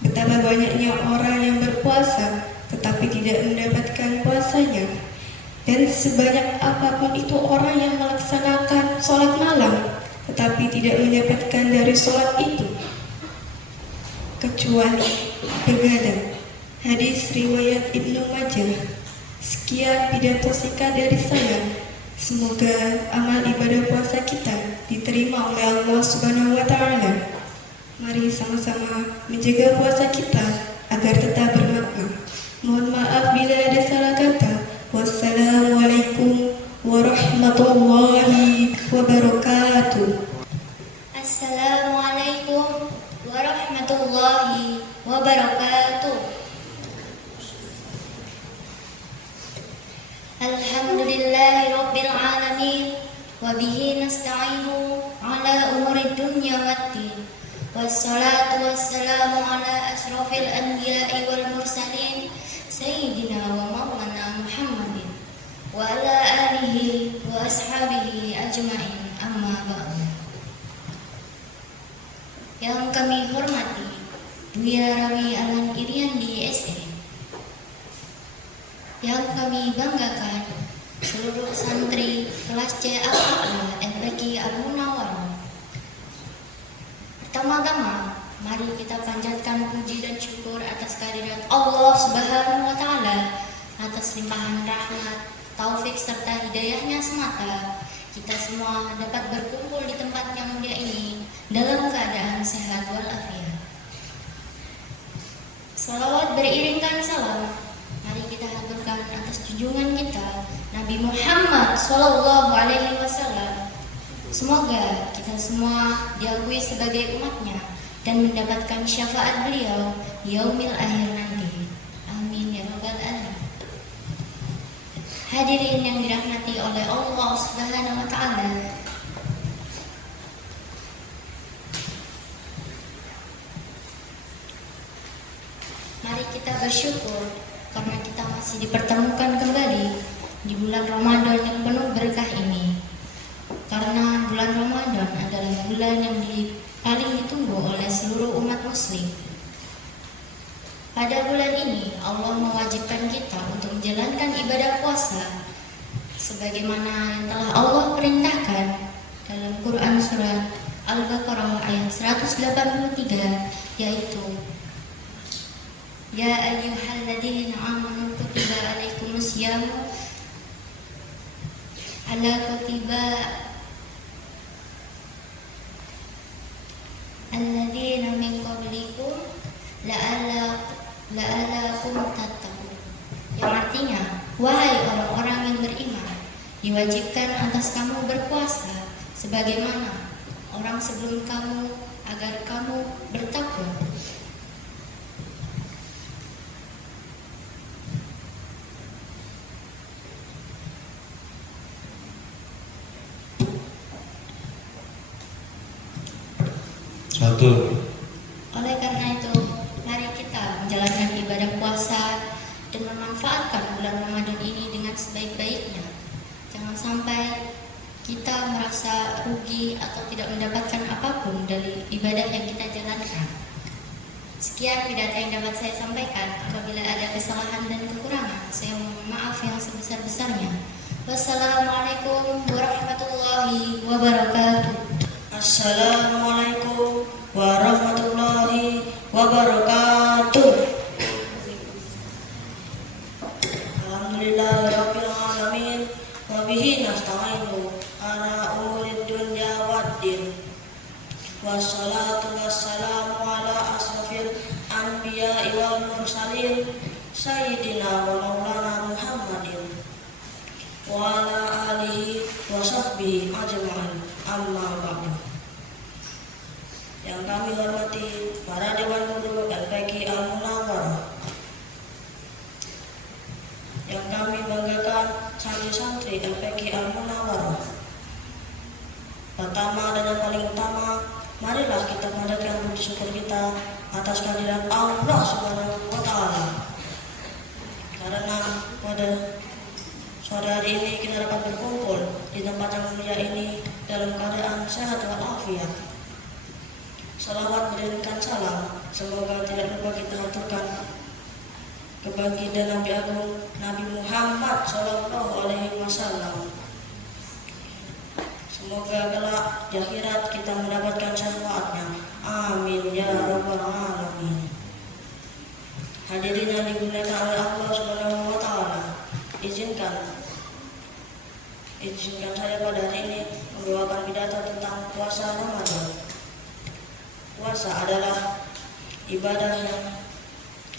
betapa banyaknya orang yang berpuasa tetapi tidak mendapatkan puasanya, dan sebanyak apapun itu orang yang melaksanakan sholat malam tetapi tidak mendapatkan dari sholat itu kecuali begadang. Hadis riwayat Ibnu Majah. Sekian pidato singkat dari saya. Semoga amal ibadah puasa kita diterima oleh Allah Subhanahu wa taala. Mari sama-sama menjaga puasa kita agar tetap bermakna. Mohon maaf bila ada salah kata. Wassalamualaikum warahmatullahi wabarakatuh. Assalamualaikum warahmatullahi wabarakatuh. Alhamdulillahi Rabbil Alamin, wabihi nasta'inu ala umuri dunya waddin, wassalatu wassalamu ala asrafil anbiya'i wal mursalin, Sayyidina wa maulana Muhammadin wa ala alihi wa ashabihi ajma'in, amma ba'du. Yang kami hormati Buya Rawi Alan Iriandi SE, yang kami banggakan seluruh santri kelas C Al-A'la MPQ Al-Munawwarah. Pertama-tama, mari kita panjatkan puji dan syukur atas kehadirat Allah Subhanahu wa taala, atas limpahan rahmat, taufik serta hidayahnya semata kita semua dapat berkumpul di tempat yang mulia ini dalam keadaan sehat walafiat. Salawat beriringkan salam mari kita haturkan atas junjungan kita Nabi Muhammad Sallallahu Alaihi Wasallam. Semoga kita semua diakui sebagai umatnya dan mendapatkan syafaat beliau di yaumil akhir nanti. Amin ya rabbal alamin. Hadirin yang dirahmati oleh Allah Subhanahu wa taala, mari kita bersyukur karena kita masih dipertemukan kembali di bulan Ramadan yang penuh berkah ini. Karena bulan Ramadan adalah bulan yang paling ditunggu oleh seluruh umat muslim. Pada bulan ini Allah mewajibkan kita untuk menjalankan ibadah puasa sebagaimana yang telah Allah perintahkan dalam Quran surat Al-Baqarah ayat 183, yaitu Ya ayyuhalladzina amanu kutiba alaikumus syamu ala kutiba alladzina min qablikum la'alakum tattaqun, yang artinya, wahai orang-orang yang beriman, diwajibkan atas kamu berpuasa sebagaimana orang sebelum kamu agar kamu bertakwa. Satu. Oleh karena itu, mari kita menjalankan ibadah puasa dan memanfaatkan bulan Ramadan ini dengan sebaik-baiknya. Jangan sampai kita merasa rugi atau tidak mendapatkan apapun dari ibadah yang kita jalankan. Sekian pidato yang dapat saya sampaikan. Apabila ada kesalahan dan kekurangan, saya mohon maaf yang sebesar-besarnya. Wassalamualaikum warahmatullahi wabarakatuh. Assalamualaikum warahmatullahi wabarakatuh. Alhamdulillahirabbil alamin wa bihi nasta'inu ala umurid dunya waddin. Wassalatu wassalamu ala asrofil anbiya'i wal mursalin sayyidina wa maulana Muhammadin wa ala alihi wa sahbihi ajma'in. Amma ba'du. Yang kami hormati para Dewan Guru LPQ Al-Munawwarah, yang kami banggakan santri-santri LPQ Al-Munawwarah. Pertama dan yang paling utama, marilah kita panjatkan puji syukur kita atas kehadiran Allah Subhanahu wa Ta'ala. Karena pada sore hari ini kita dapat berkumpul di tempat yang mulia ini dalam keadaan sehat walafiat. Salawat berikan salam, semoga tidak lupa kita haturkan ke baginda Nabi Agung Nabi Muhammad Sallallahu Alaihi Wasallam. Semoga kelak di akhirat kita mendapatkan syafaatnya. Amin ya rabbal alamin. Hadirin yang dimuliakan oleh Allah Subhanahu wa Ta'ala, izinkan saya pada hari ini membawakan pidato tentang puasa Ramadan. Puasa adalah ibadah yang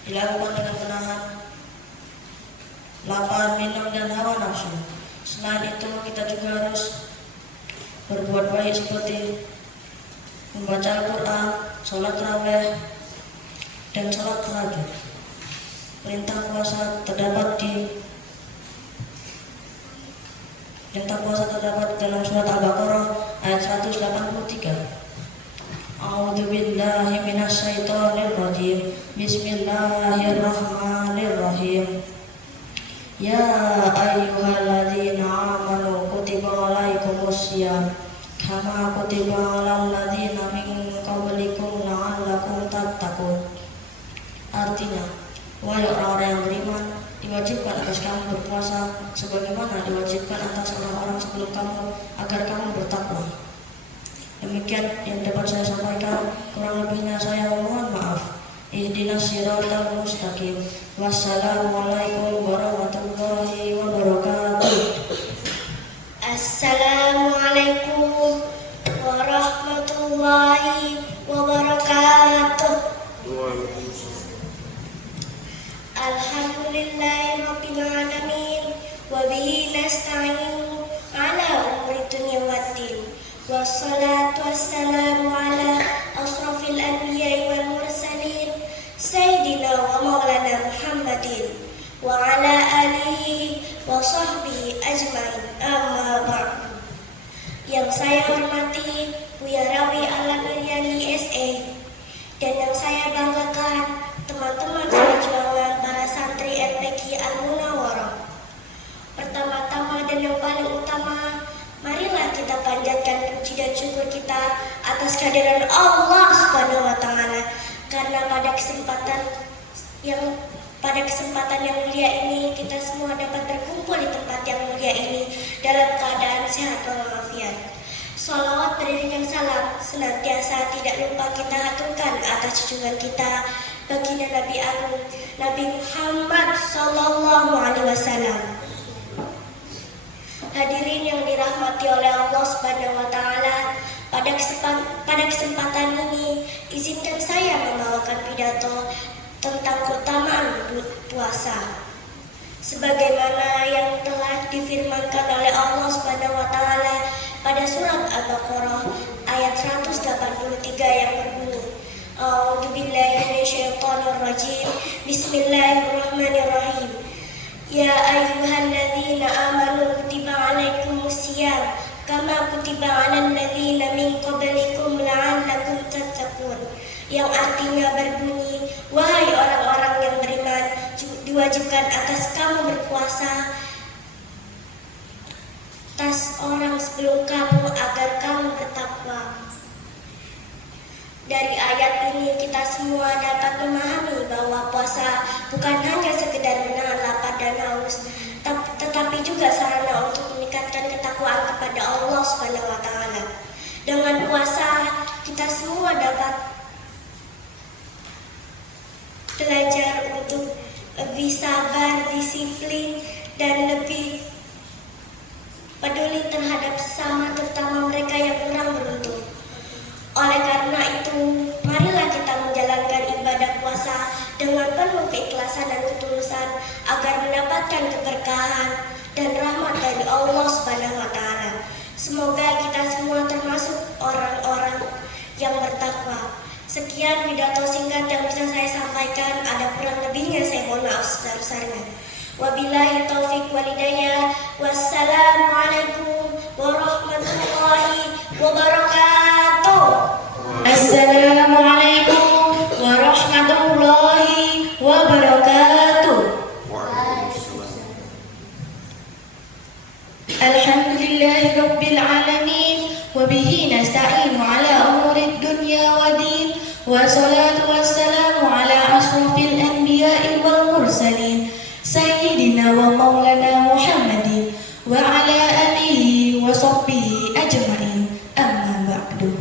dilakukan dengan menahan lapar, minum, dan hawa nafsu. Selain itu, kita juga harus berbuat baik seperti membaca Al-Quran, sholat tarawih, dan sholat tahajud. Perintah puasa terdapat dalam surat Al-Baqarah ayat 183. A'udzu billahi minasyaitonir rajim. Bismillahirrahmanirrahim. Ya ayyuhalladzina amanu kutiba alaikumussyam kama kutiba alal ladzina min qablikum la'allakum tattaqun. Artinya, wahai orang-orang yang beriman, diwajibkan atas kamu berpuasa sebagaimana diwajibkan atas orang-orang sebelum kamu agar kamu bertakwa. Demikian yang dapat saya sampaikan, kurang lebihnya saya mohon maaf. Ihdinas siratal mustaqim. Wassalamualaikum warahmatullahi wabarakatuh. Assalamualaikum warahmatullahi wabarakatuh. Alhamdulillahirabbil alamin wa bihi nasta'inu ala umuri dunya waddin. Wassalatu wassalamu ala asrofil anbiya'i wal mursalin sayyidina wa maulana Muhammadin wa ala alihi wa sahbihi ajma'in. Amma ba'du. Yang saya hormati Buya Rawi Al-Miryani SA, dan yang saya banggakan teman-teman seperjuangan para santri LPQ Al-Munawwarah. Pertama-tama dan yang paling utama, marilah kita panjatkan puji dan syukur kita atas kehadiran Allah Subhanahu wa Ta'ala, karena pada kesempatan yang mulia ini kita semua dapat berkumpul di tempat yang mulia ini dalam keadaan sehat walafiat. Salawat beriringan salam senantiasa tidak lupa kita haturkan atas junjungan kita baginda Nabi Agung Nabi Muhammad Sallallahu Alaihi Wasallam. Hadirin yang dirahmati oleh Allah Subhanahu wa taala, pada kesempatan ini izinkan saya membawakan pidato tentang keutamaan puasa. Sebagaimana yang telah difirmankan oleh Allah Subhanahu wa taala pada surat Al-Baqarah ayat 183 yang berbunyi, A'udzubillahi minasyaitonirrajim. Bismillahirrahmanirrahim. Ya ayyuhalladzina amanu kutiba alaikumusiyam kama kutiba 'alal ladzina min qablikum la'allakum tattaqun. Yang artinya berbunyi, wahai orang-orang yang beriman, diwajibkan atas kamu berpuasa atas orang sebelum kamu agar kamu bertakwa. Dari ayat ini kita semua dapat memahami bahwa puasa bukan hanya sekedar menahan lapar dan haus, tetapi juga sarana untuk meningkatkan ketakwaan kepada Allah Subhanahu wa taala. Dengan puasa kita semua dapat belajar untuk lebih sabar, disiplin, dan lebih peduli terhadap sesama, terutama mereka yang kurang beruntung. Oleh karena itu, marilah kita menjalankan ibadah puasa dengan penuh keikhlasan dan ketulusan agar mendapatkan keberkahan dan rahmat dari Allah Subhanahu wa taala. Semoga kita semua termasuk orang-orang yang bertakwa. Sekian pidato singkat yang bisa saya sampaikan, ada kurang lebihnya saya mohon maaf sebesar-besarnya. Wabillahi taufiq wal hidayah. Wassalamualaikum warahmatullahi wabarakatuh. Assalamualaikum warahmatullahi wabarakatuh. Alhamdulillahi rabbil alamin, wa bihi nasta'inu ala umuri dunya wa din, wa salatu wassalamu ala asrafil anbiya'i wal mursalin, sayyidina wa maulana Muhammadin wa ala alihi wa sahbihi ajma'in. Amma ba'du.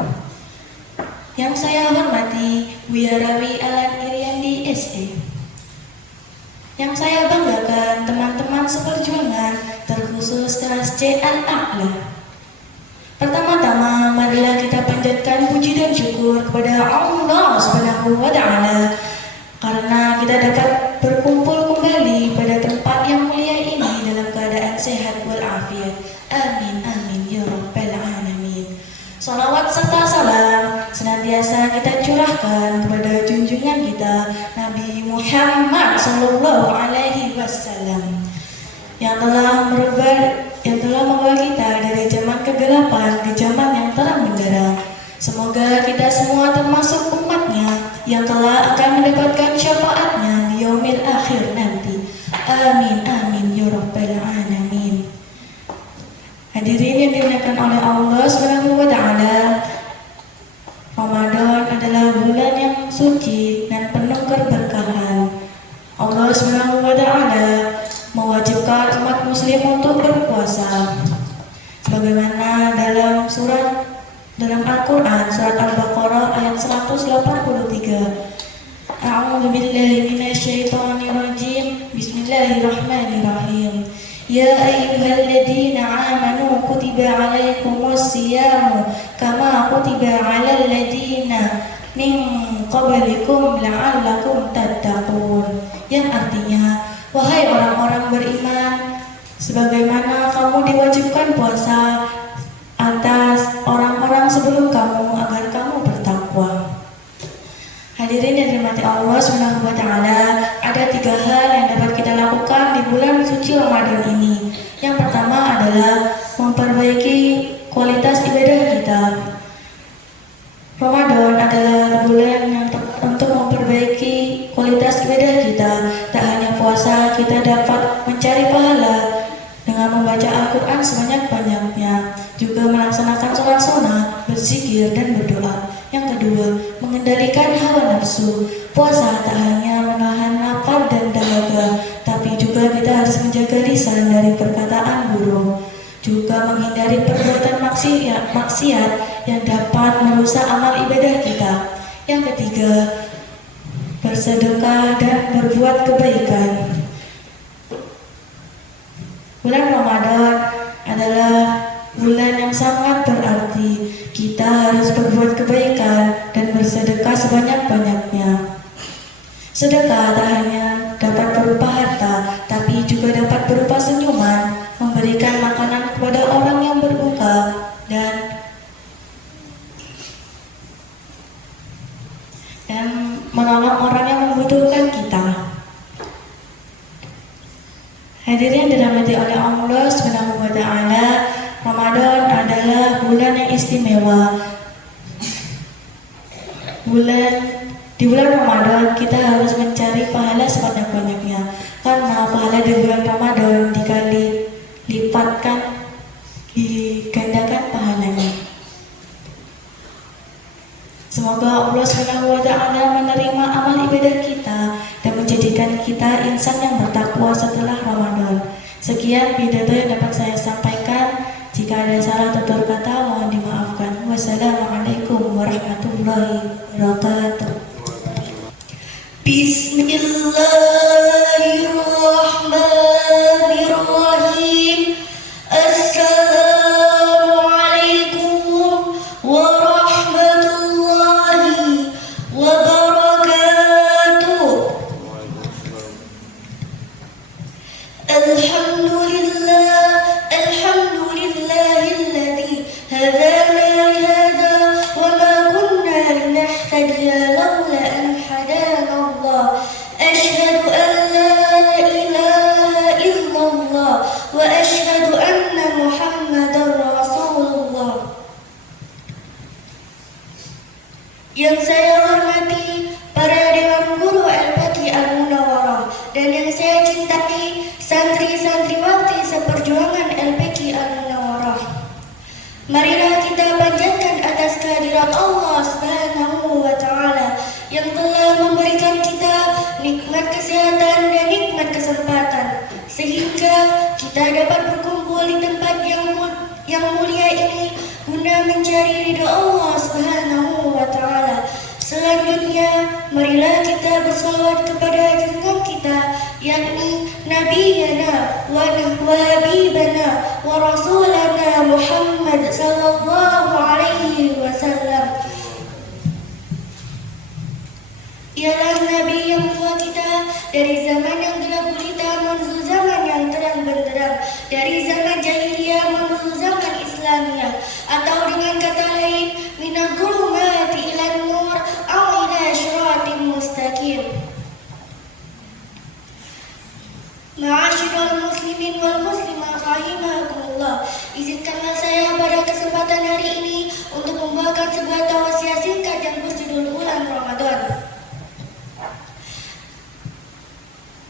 Yang saya hormati Buya Rawi Alan Iriandi SE. Yang saya banggakan teman-teman seperjuangan, terkhusus kelas C Al-A'la. Pertama-tama marilah kita panjatkan puji dan syukur kepada Allah Subhanahu wa taala karena kita dapat berkumpul kembali pada tempat yang mulia ini dalam keadaan sehat walafiat. Amin amin ya rabbal alamin. Salawat serta salam senantiasa kita curahkan kepada junjungan kita Nabi Muhammad sallallahu alaihi wasallam yang telah membawa kita dari zaman kegelapan ke zaman yang terang benderang. Semoga kita semua termasuk umatnya yang telah akan mendapatkan syafaatnya di yaumil akhir nanti. Amin amin ya rabbal alamin. Hadirin yang dimuliakan oleh Allah Subhanahu wa taala, Ramadan adalah bulan yang suci dan penuh keberkahan. Allah Subhanahu wa taala mewajibkan umat muslim untuk berpuasa. Sebagaimana dalam Al-Qur'an surat Al-Baqarah ayat 183. A'udzu billahi minasyaitonir rajim. Bismillahirrahmanirrahim. Ya ayyuhalladzina amanu kutiba 'alaikumus siyamu kama kutiba 'alal ladzina min qablikum la'allakum tattaqun. Yang artinya, wahai orang-orang beriman, sebagaimana kamu diwajibkan puasa atas orang-orang sebelum kamu agar kamu bertakwa. Hadirin yang dirahmati Allah Subhanahu wa taala, ada 3 hal yang dapat kita lakukan di bulan suci Ramadan ini. Yang pertama adalah memperbaiki kualitas ibadah kita. Ramadan adalah bulan yang untuk memperbaiki kualitas ibadah kita. Tak hanya puasa, kita dapat mencari pahala dengan membaca Al-Quran sebanyak-banyaknya, juga melaksanakan sholat sunnah, berzikir, dan berdoa. Yang kedua, mengendalikan hawa nafsu. Puasa tak hanya menahan lapar dan dahaga, tapi juga kita harus menjaga lisan dari perkataan buruk, juga menghindari perbuatan maksiat yang dapat merusak amal ibadah kita. Yang ketiga, bersedekah dan berbuat kebaikan. Bulan Ramadan adalah bulan yang sangat berarti. Kita harus berbuat kebaikan dan bersedekah sebanyak-banyaknya. Sedekah tak hanya dapat berupa harta, tapi juga dapat berupa senyuman, memberikan makanan kepada orang yang berbuka, dan menolong orang yang membutuhkan kita. Hadirin dirahmati oleh Allah Subhanahu wa taala, Ramadan adalah bulan yang istimewa. Di bulan Ramadan kita harus mencari pahala sebanyak-banyaknya, karena pahala di bulan Ramadan dikali lipatkan, digandakan pahalanya. Semoga Allah Subhanahu wa taala menerima amal ibadah kita dan menjadikan kita insan yang bertakwa setelah Ramadan. Sekian pidato yang dapat saya sampaikan. Jika ada salah tutur kata mohon dimaafkan. Wassalamualaikum warahmatullahi wabarakatuh. Bismillahirrahmanirrahim. Assalamualaikum warahmatullahi wabarakatuh. Alhamdulillahilladzi hadana lihada wa ma kunna linahtadiya laula an hadana Allah. Ashhadu an la ilaha illallah wa ashhadu anna Muhammadar Rasulullah. Yang saya hormati para Dewan Guru LPK Al-Munawwarah dan yang saya cintai santri-santriwati seperjuangan LPK Al-Munawwarah. Marilah kita panjatkan atas kehadirat Allah Subhanahu wa taala yang telah memberikan kita nikmat kesehatan dan nikmat kesempatan sehingga kita dapat berkumpul di tempat yang mulia ini guna mencari ridha Allah Subhanahu wa taala. Selanjutnya, marilah kita bersalawat kepada junjungan kita, yakni Nabiyana wa Habibana wa Rasulana Muhammad sallallahu alaihi wasallam. Ialah Nabi yang tua kita dari zaman yang gelap gulita menuju zaman yang terang benderang, dari zaman jahiliyah menuju zaman Islamiyah, atau dengan kata lain minal zulumati ilan nur aw ila syiratin mustaqim. Ma'asyiral muslimin wal muslimat rahimakumullah, izinkanlah saya pada kesempatan hari ini untuk membawakan sebuah tausiah singkat yang berjudul Bulan Ramadan.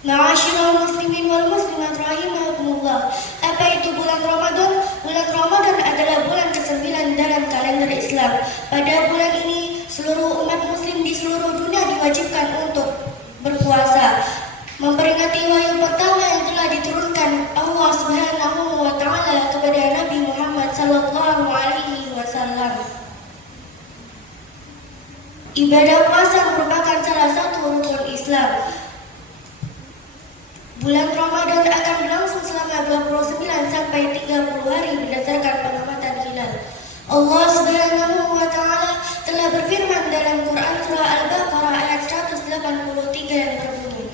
Ma'asyiral muslimin wal muslimat rahimakumullah. Apa itu bulan Ramadan? Bulan Ramadan adalah bulan ke-9 dalam kalender Islam. Pada bulan ini seluruh umat muslim di seluruh dunia diwajibkan untuk berpuasa, memperingati wahyu pertama yang telah diturunkan Allah Subhanahu wa taala kepada Nabi Muhammad sallallahu alaihi wasallam. Ibadah puasa merupakan salah satu rukun Islam. Bulan Ramadan akan berlangsung selama 29 sampai 30 hari berdasarkan pengamatan hilal. Allah Subhanahu wa taala telah berfirman dalam Quran surah Al-Baqarah ayat 183 yang berbunyi,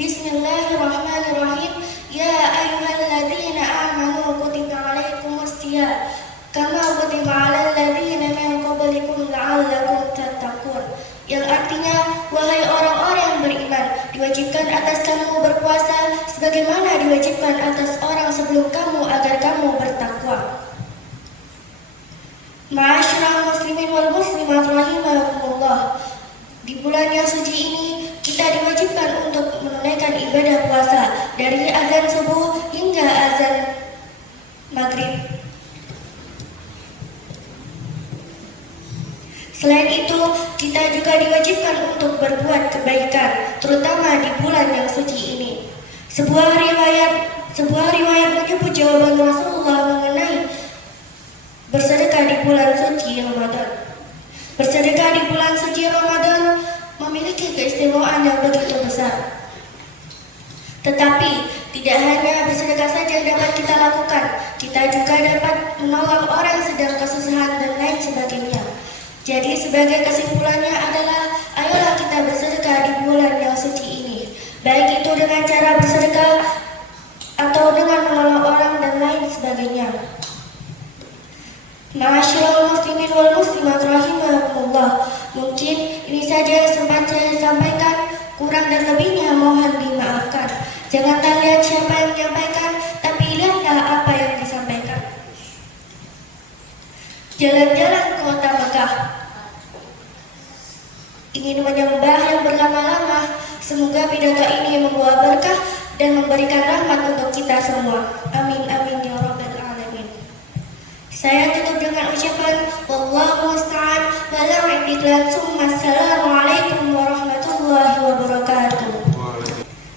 Bismillahirrahmanirrahim. Ya ayyuhalladzina amanu kutiba alaikumusiyam kama kutiba alal ladzina min qablikum la'allakum tattaqun. Yang artinya, wahai orang-orang yang beriman, diwajibkan atas kamu berpuasa sebagaimana diwajibkan atas orang sebelum kamu agar kamu bertakwa. Ma'asyiral muslimin wal muslimat rahimakumullah. Di bulan yang suci ini kita diwajibkan untuk menunaikan ibadah puasa dari azan subuh hingga azan maghrib. Selain itu, kita juga diwajibkan untuk berbuat kebaikan, terutama di bulan yang suci ini. Sebuah riwayat menyebut jawaban Rasulullah mengenai bersedekah di bulan suci Ramadan. Bersedekah di bulan suci Ramadan memiliki keistimewaan yang begitu besar. Tetapi, tidak hanya bersedekah saja yang dapat kita lakukan. Kita juga dapat menolong orang yang sedang kesusahan dan lain sebagainya. Jadi sebagai kesimpulannya adalah, ayolah kita bersedekah di bulan yang suci ini. Baik itu dengan cara bersedekah atau dengan menolong orang dan lain sebagainya. Ma'asyiral muslimin wal muslimat rahimakumullah. Mungkin ini saja yang sempat saya sampaikan. Kurang dan lebihnya mohon dimaafkan. Janganlah lihat siapa yang menyampaikan, tapi lihatlah apa yang disampaikan. Jalan-jalan ke kota Mekah, ingin menyembah yang berlama-lama. Semoga pidato ini membawa berkah dan memberikan rahmat untuk kita semua. Amin amin ya rabbal alamin. Saya tutup dengan ucapan wallahu musta'an wala i'tiqad. Assalamualaikum warahmatullahi wabarakatuh.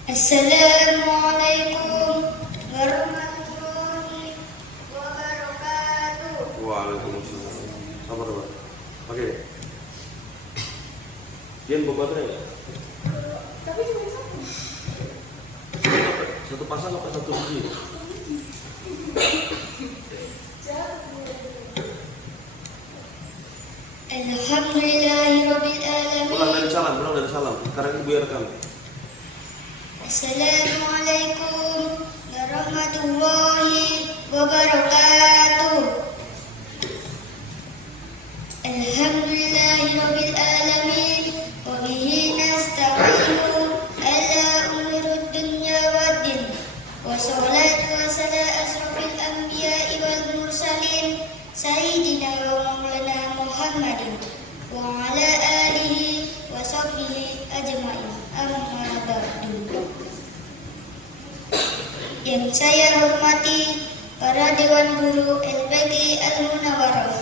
Assalamualaikum warahmatullahi wabarakatuh. Waalaikumsalam. Sabar. Oke. Dian bawa baterai nggak? Tapi cuma satu. Satu pasang apa satu biji? Alhamdulillahirabbil alamin. Pulang dari salam. Sekarang ibu rekam. Assalamualaikum warahmatullahi wabarakatuh. Alhamdulillahirabbil alamin wa bihi nasta'inu ala umurud dunya waddin. Wassalatu wassalamu asrofil anbiya'i wal mursalin sayyidina wa maulana Muhammadin wa ala alihi wa sahbihi ajma'in. Amma ba'du. Yang saya hormati para Dewan Guru LPG Al-Munawwarah,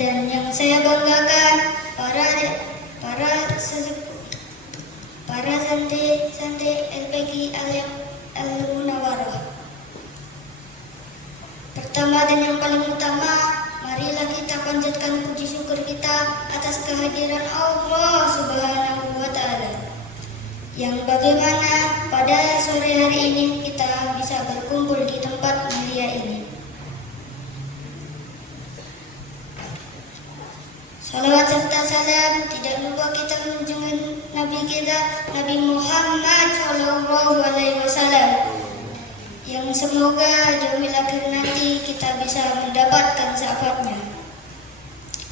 dan yang saya banggakan para santri LPG Al-Munawwarah. Pertama dan yang paling utama, marilah kita panjatkan puji syukur kita atas kehadiran Allah Subhanahu wa Ta'ala, yang bagaimana pada sore hari ini kita bisa berkumpul di tempat mulia ini. Salawat serta salam tidak lupa kita mengunjungi Nabi kita, Nabi Muhammad SAW, yang semoga di yaumil akhir nanti kita bisa mendapatkan syafaatnya.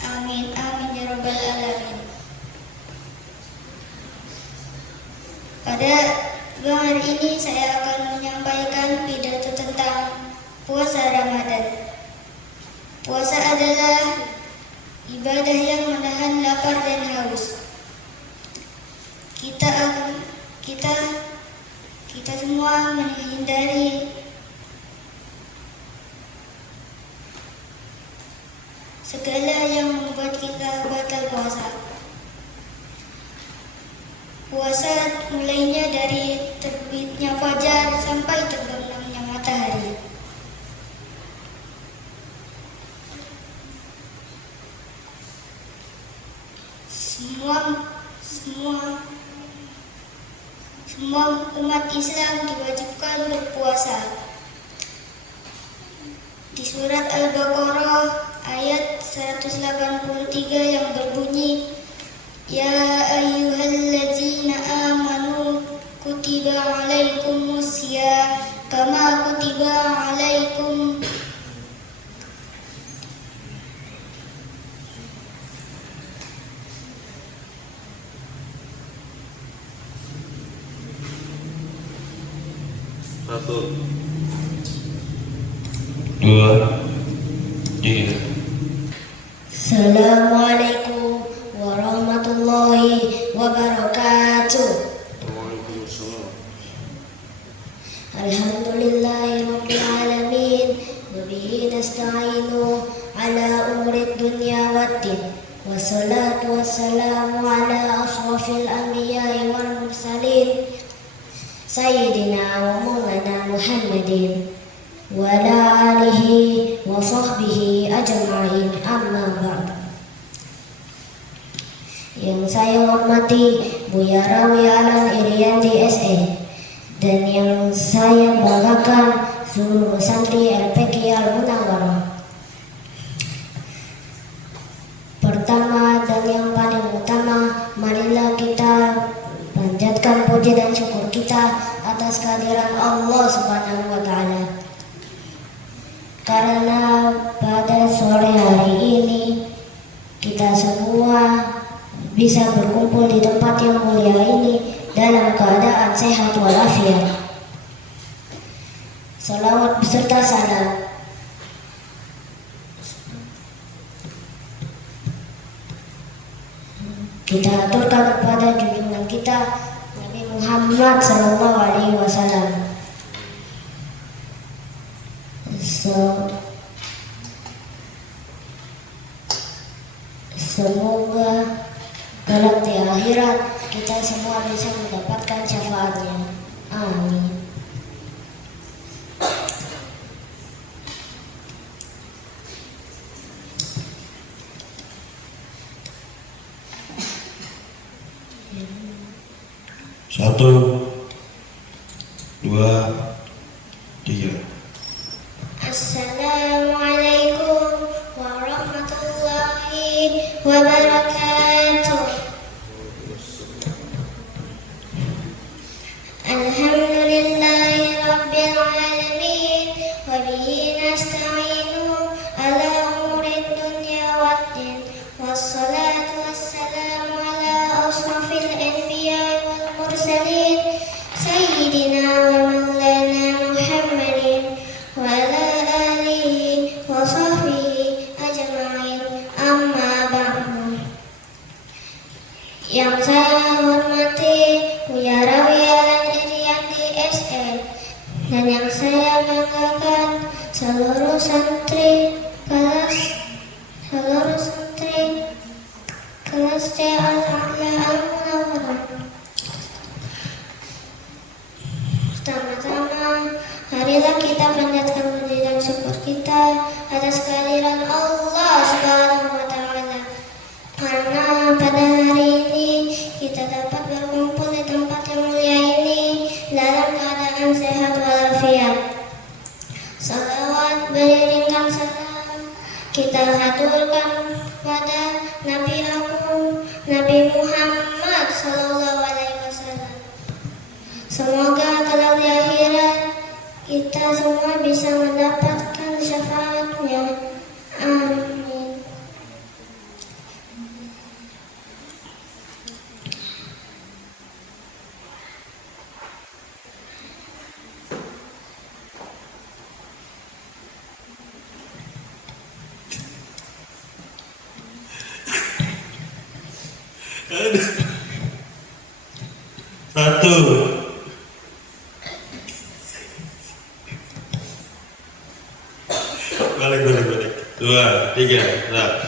Amin amin ya rabbal alamin. Pada hari ini saya akan menyampaikan pidato tentang puasa Ramadan. Puasa adalah ibadah yang menahan lapar dan haus. Kita semua menghindari segala yang membuat kita batal puasa. Puasa mulainya dari terbitnya fajar sampai terbenamnya matahari. Semua umat Islam diwajibkan berpuasa. Di surat Al-Baqarah ayat 183 yang berbunyi, Ya ayyuhallazina amanu kutiba alaikumusya kama kutiba alaikum Satu. Dua. Tiga. Assalamualaikum warahmatullahi wabarakatuh. Waalaikumsalam. Alhamdulillahirabbil alamin wa bihi nasta'inu ala umurid dunya waddin. Wassalatu wassalamu ala ashrafil anbiya'i wal mursalin sayyidina wa maulana Muhammadin wa ala alihi wa sahbihi ajma'in. Amma ba'd. Yang saya hormati Buya Rawi Alan Irianti SE, dan yang saya banggakan seluruh santri LPK Al-Munawwarah. Pertama dan yang paling utama, marilah kita panjatkan puji dan syukur kita atas kehadiran Allah Subhanahu wa Ta'ala. Karena pada sore hari ini kita semua bisa berkumpul di tempat yang mulia ini dalam keadaan sehat walafiat. Salawat beserta salam kita aturkan kepada junjungan kita Nabi Muhammad SAW. Semoga kelak di akhirat kita semua bisa mendapatkan syafaatnya. Amin. Satu, dua, tiga. Assalamualaikum warahmatullahi wabarakatuh. Alhamdulillahi rabbil alamin wa bihi nasta'inu ala umuri dunya waddin wassalatu wassalamu ala ashrafil anbiya wal mursalin sayyidina wa maulana Muhammadin wa ala alihi wa sahbihi ajma'in, amma ba'du. Yang saya hormati Buya Rawialan Irianti SE dan yang saya banggakan seluruh santri kelas C Al-A'la Al-Munawwarah. Pertama-tama, marilah kita panjatkan puji dan syukur kita atas kehadiran Allah Subhanahu wa Ta'ala. Karena pada hari ini kita dapat berkumpul di tempat yang mulia ini dalam keadaan sehat walafiat. Salawat beriringkan salam kita haturkan pada Nabi Agung Nabi Muhammad SAW. Semoga kalau di akhirat kita semua bisa mendapatkan syafaatnya. Amin. Satu, balik. Dua, tiga, nah.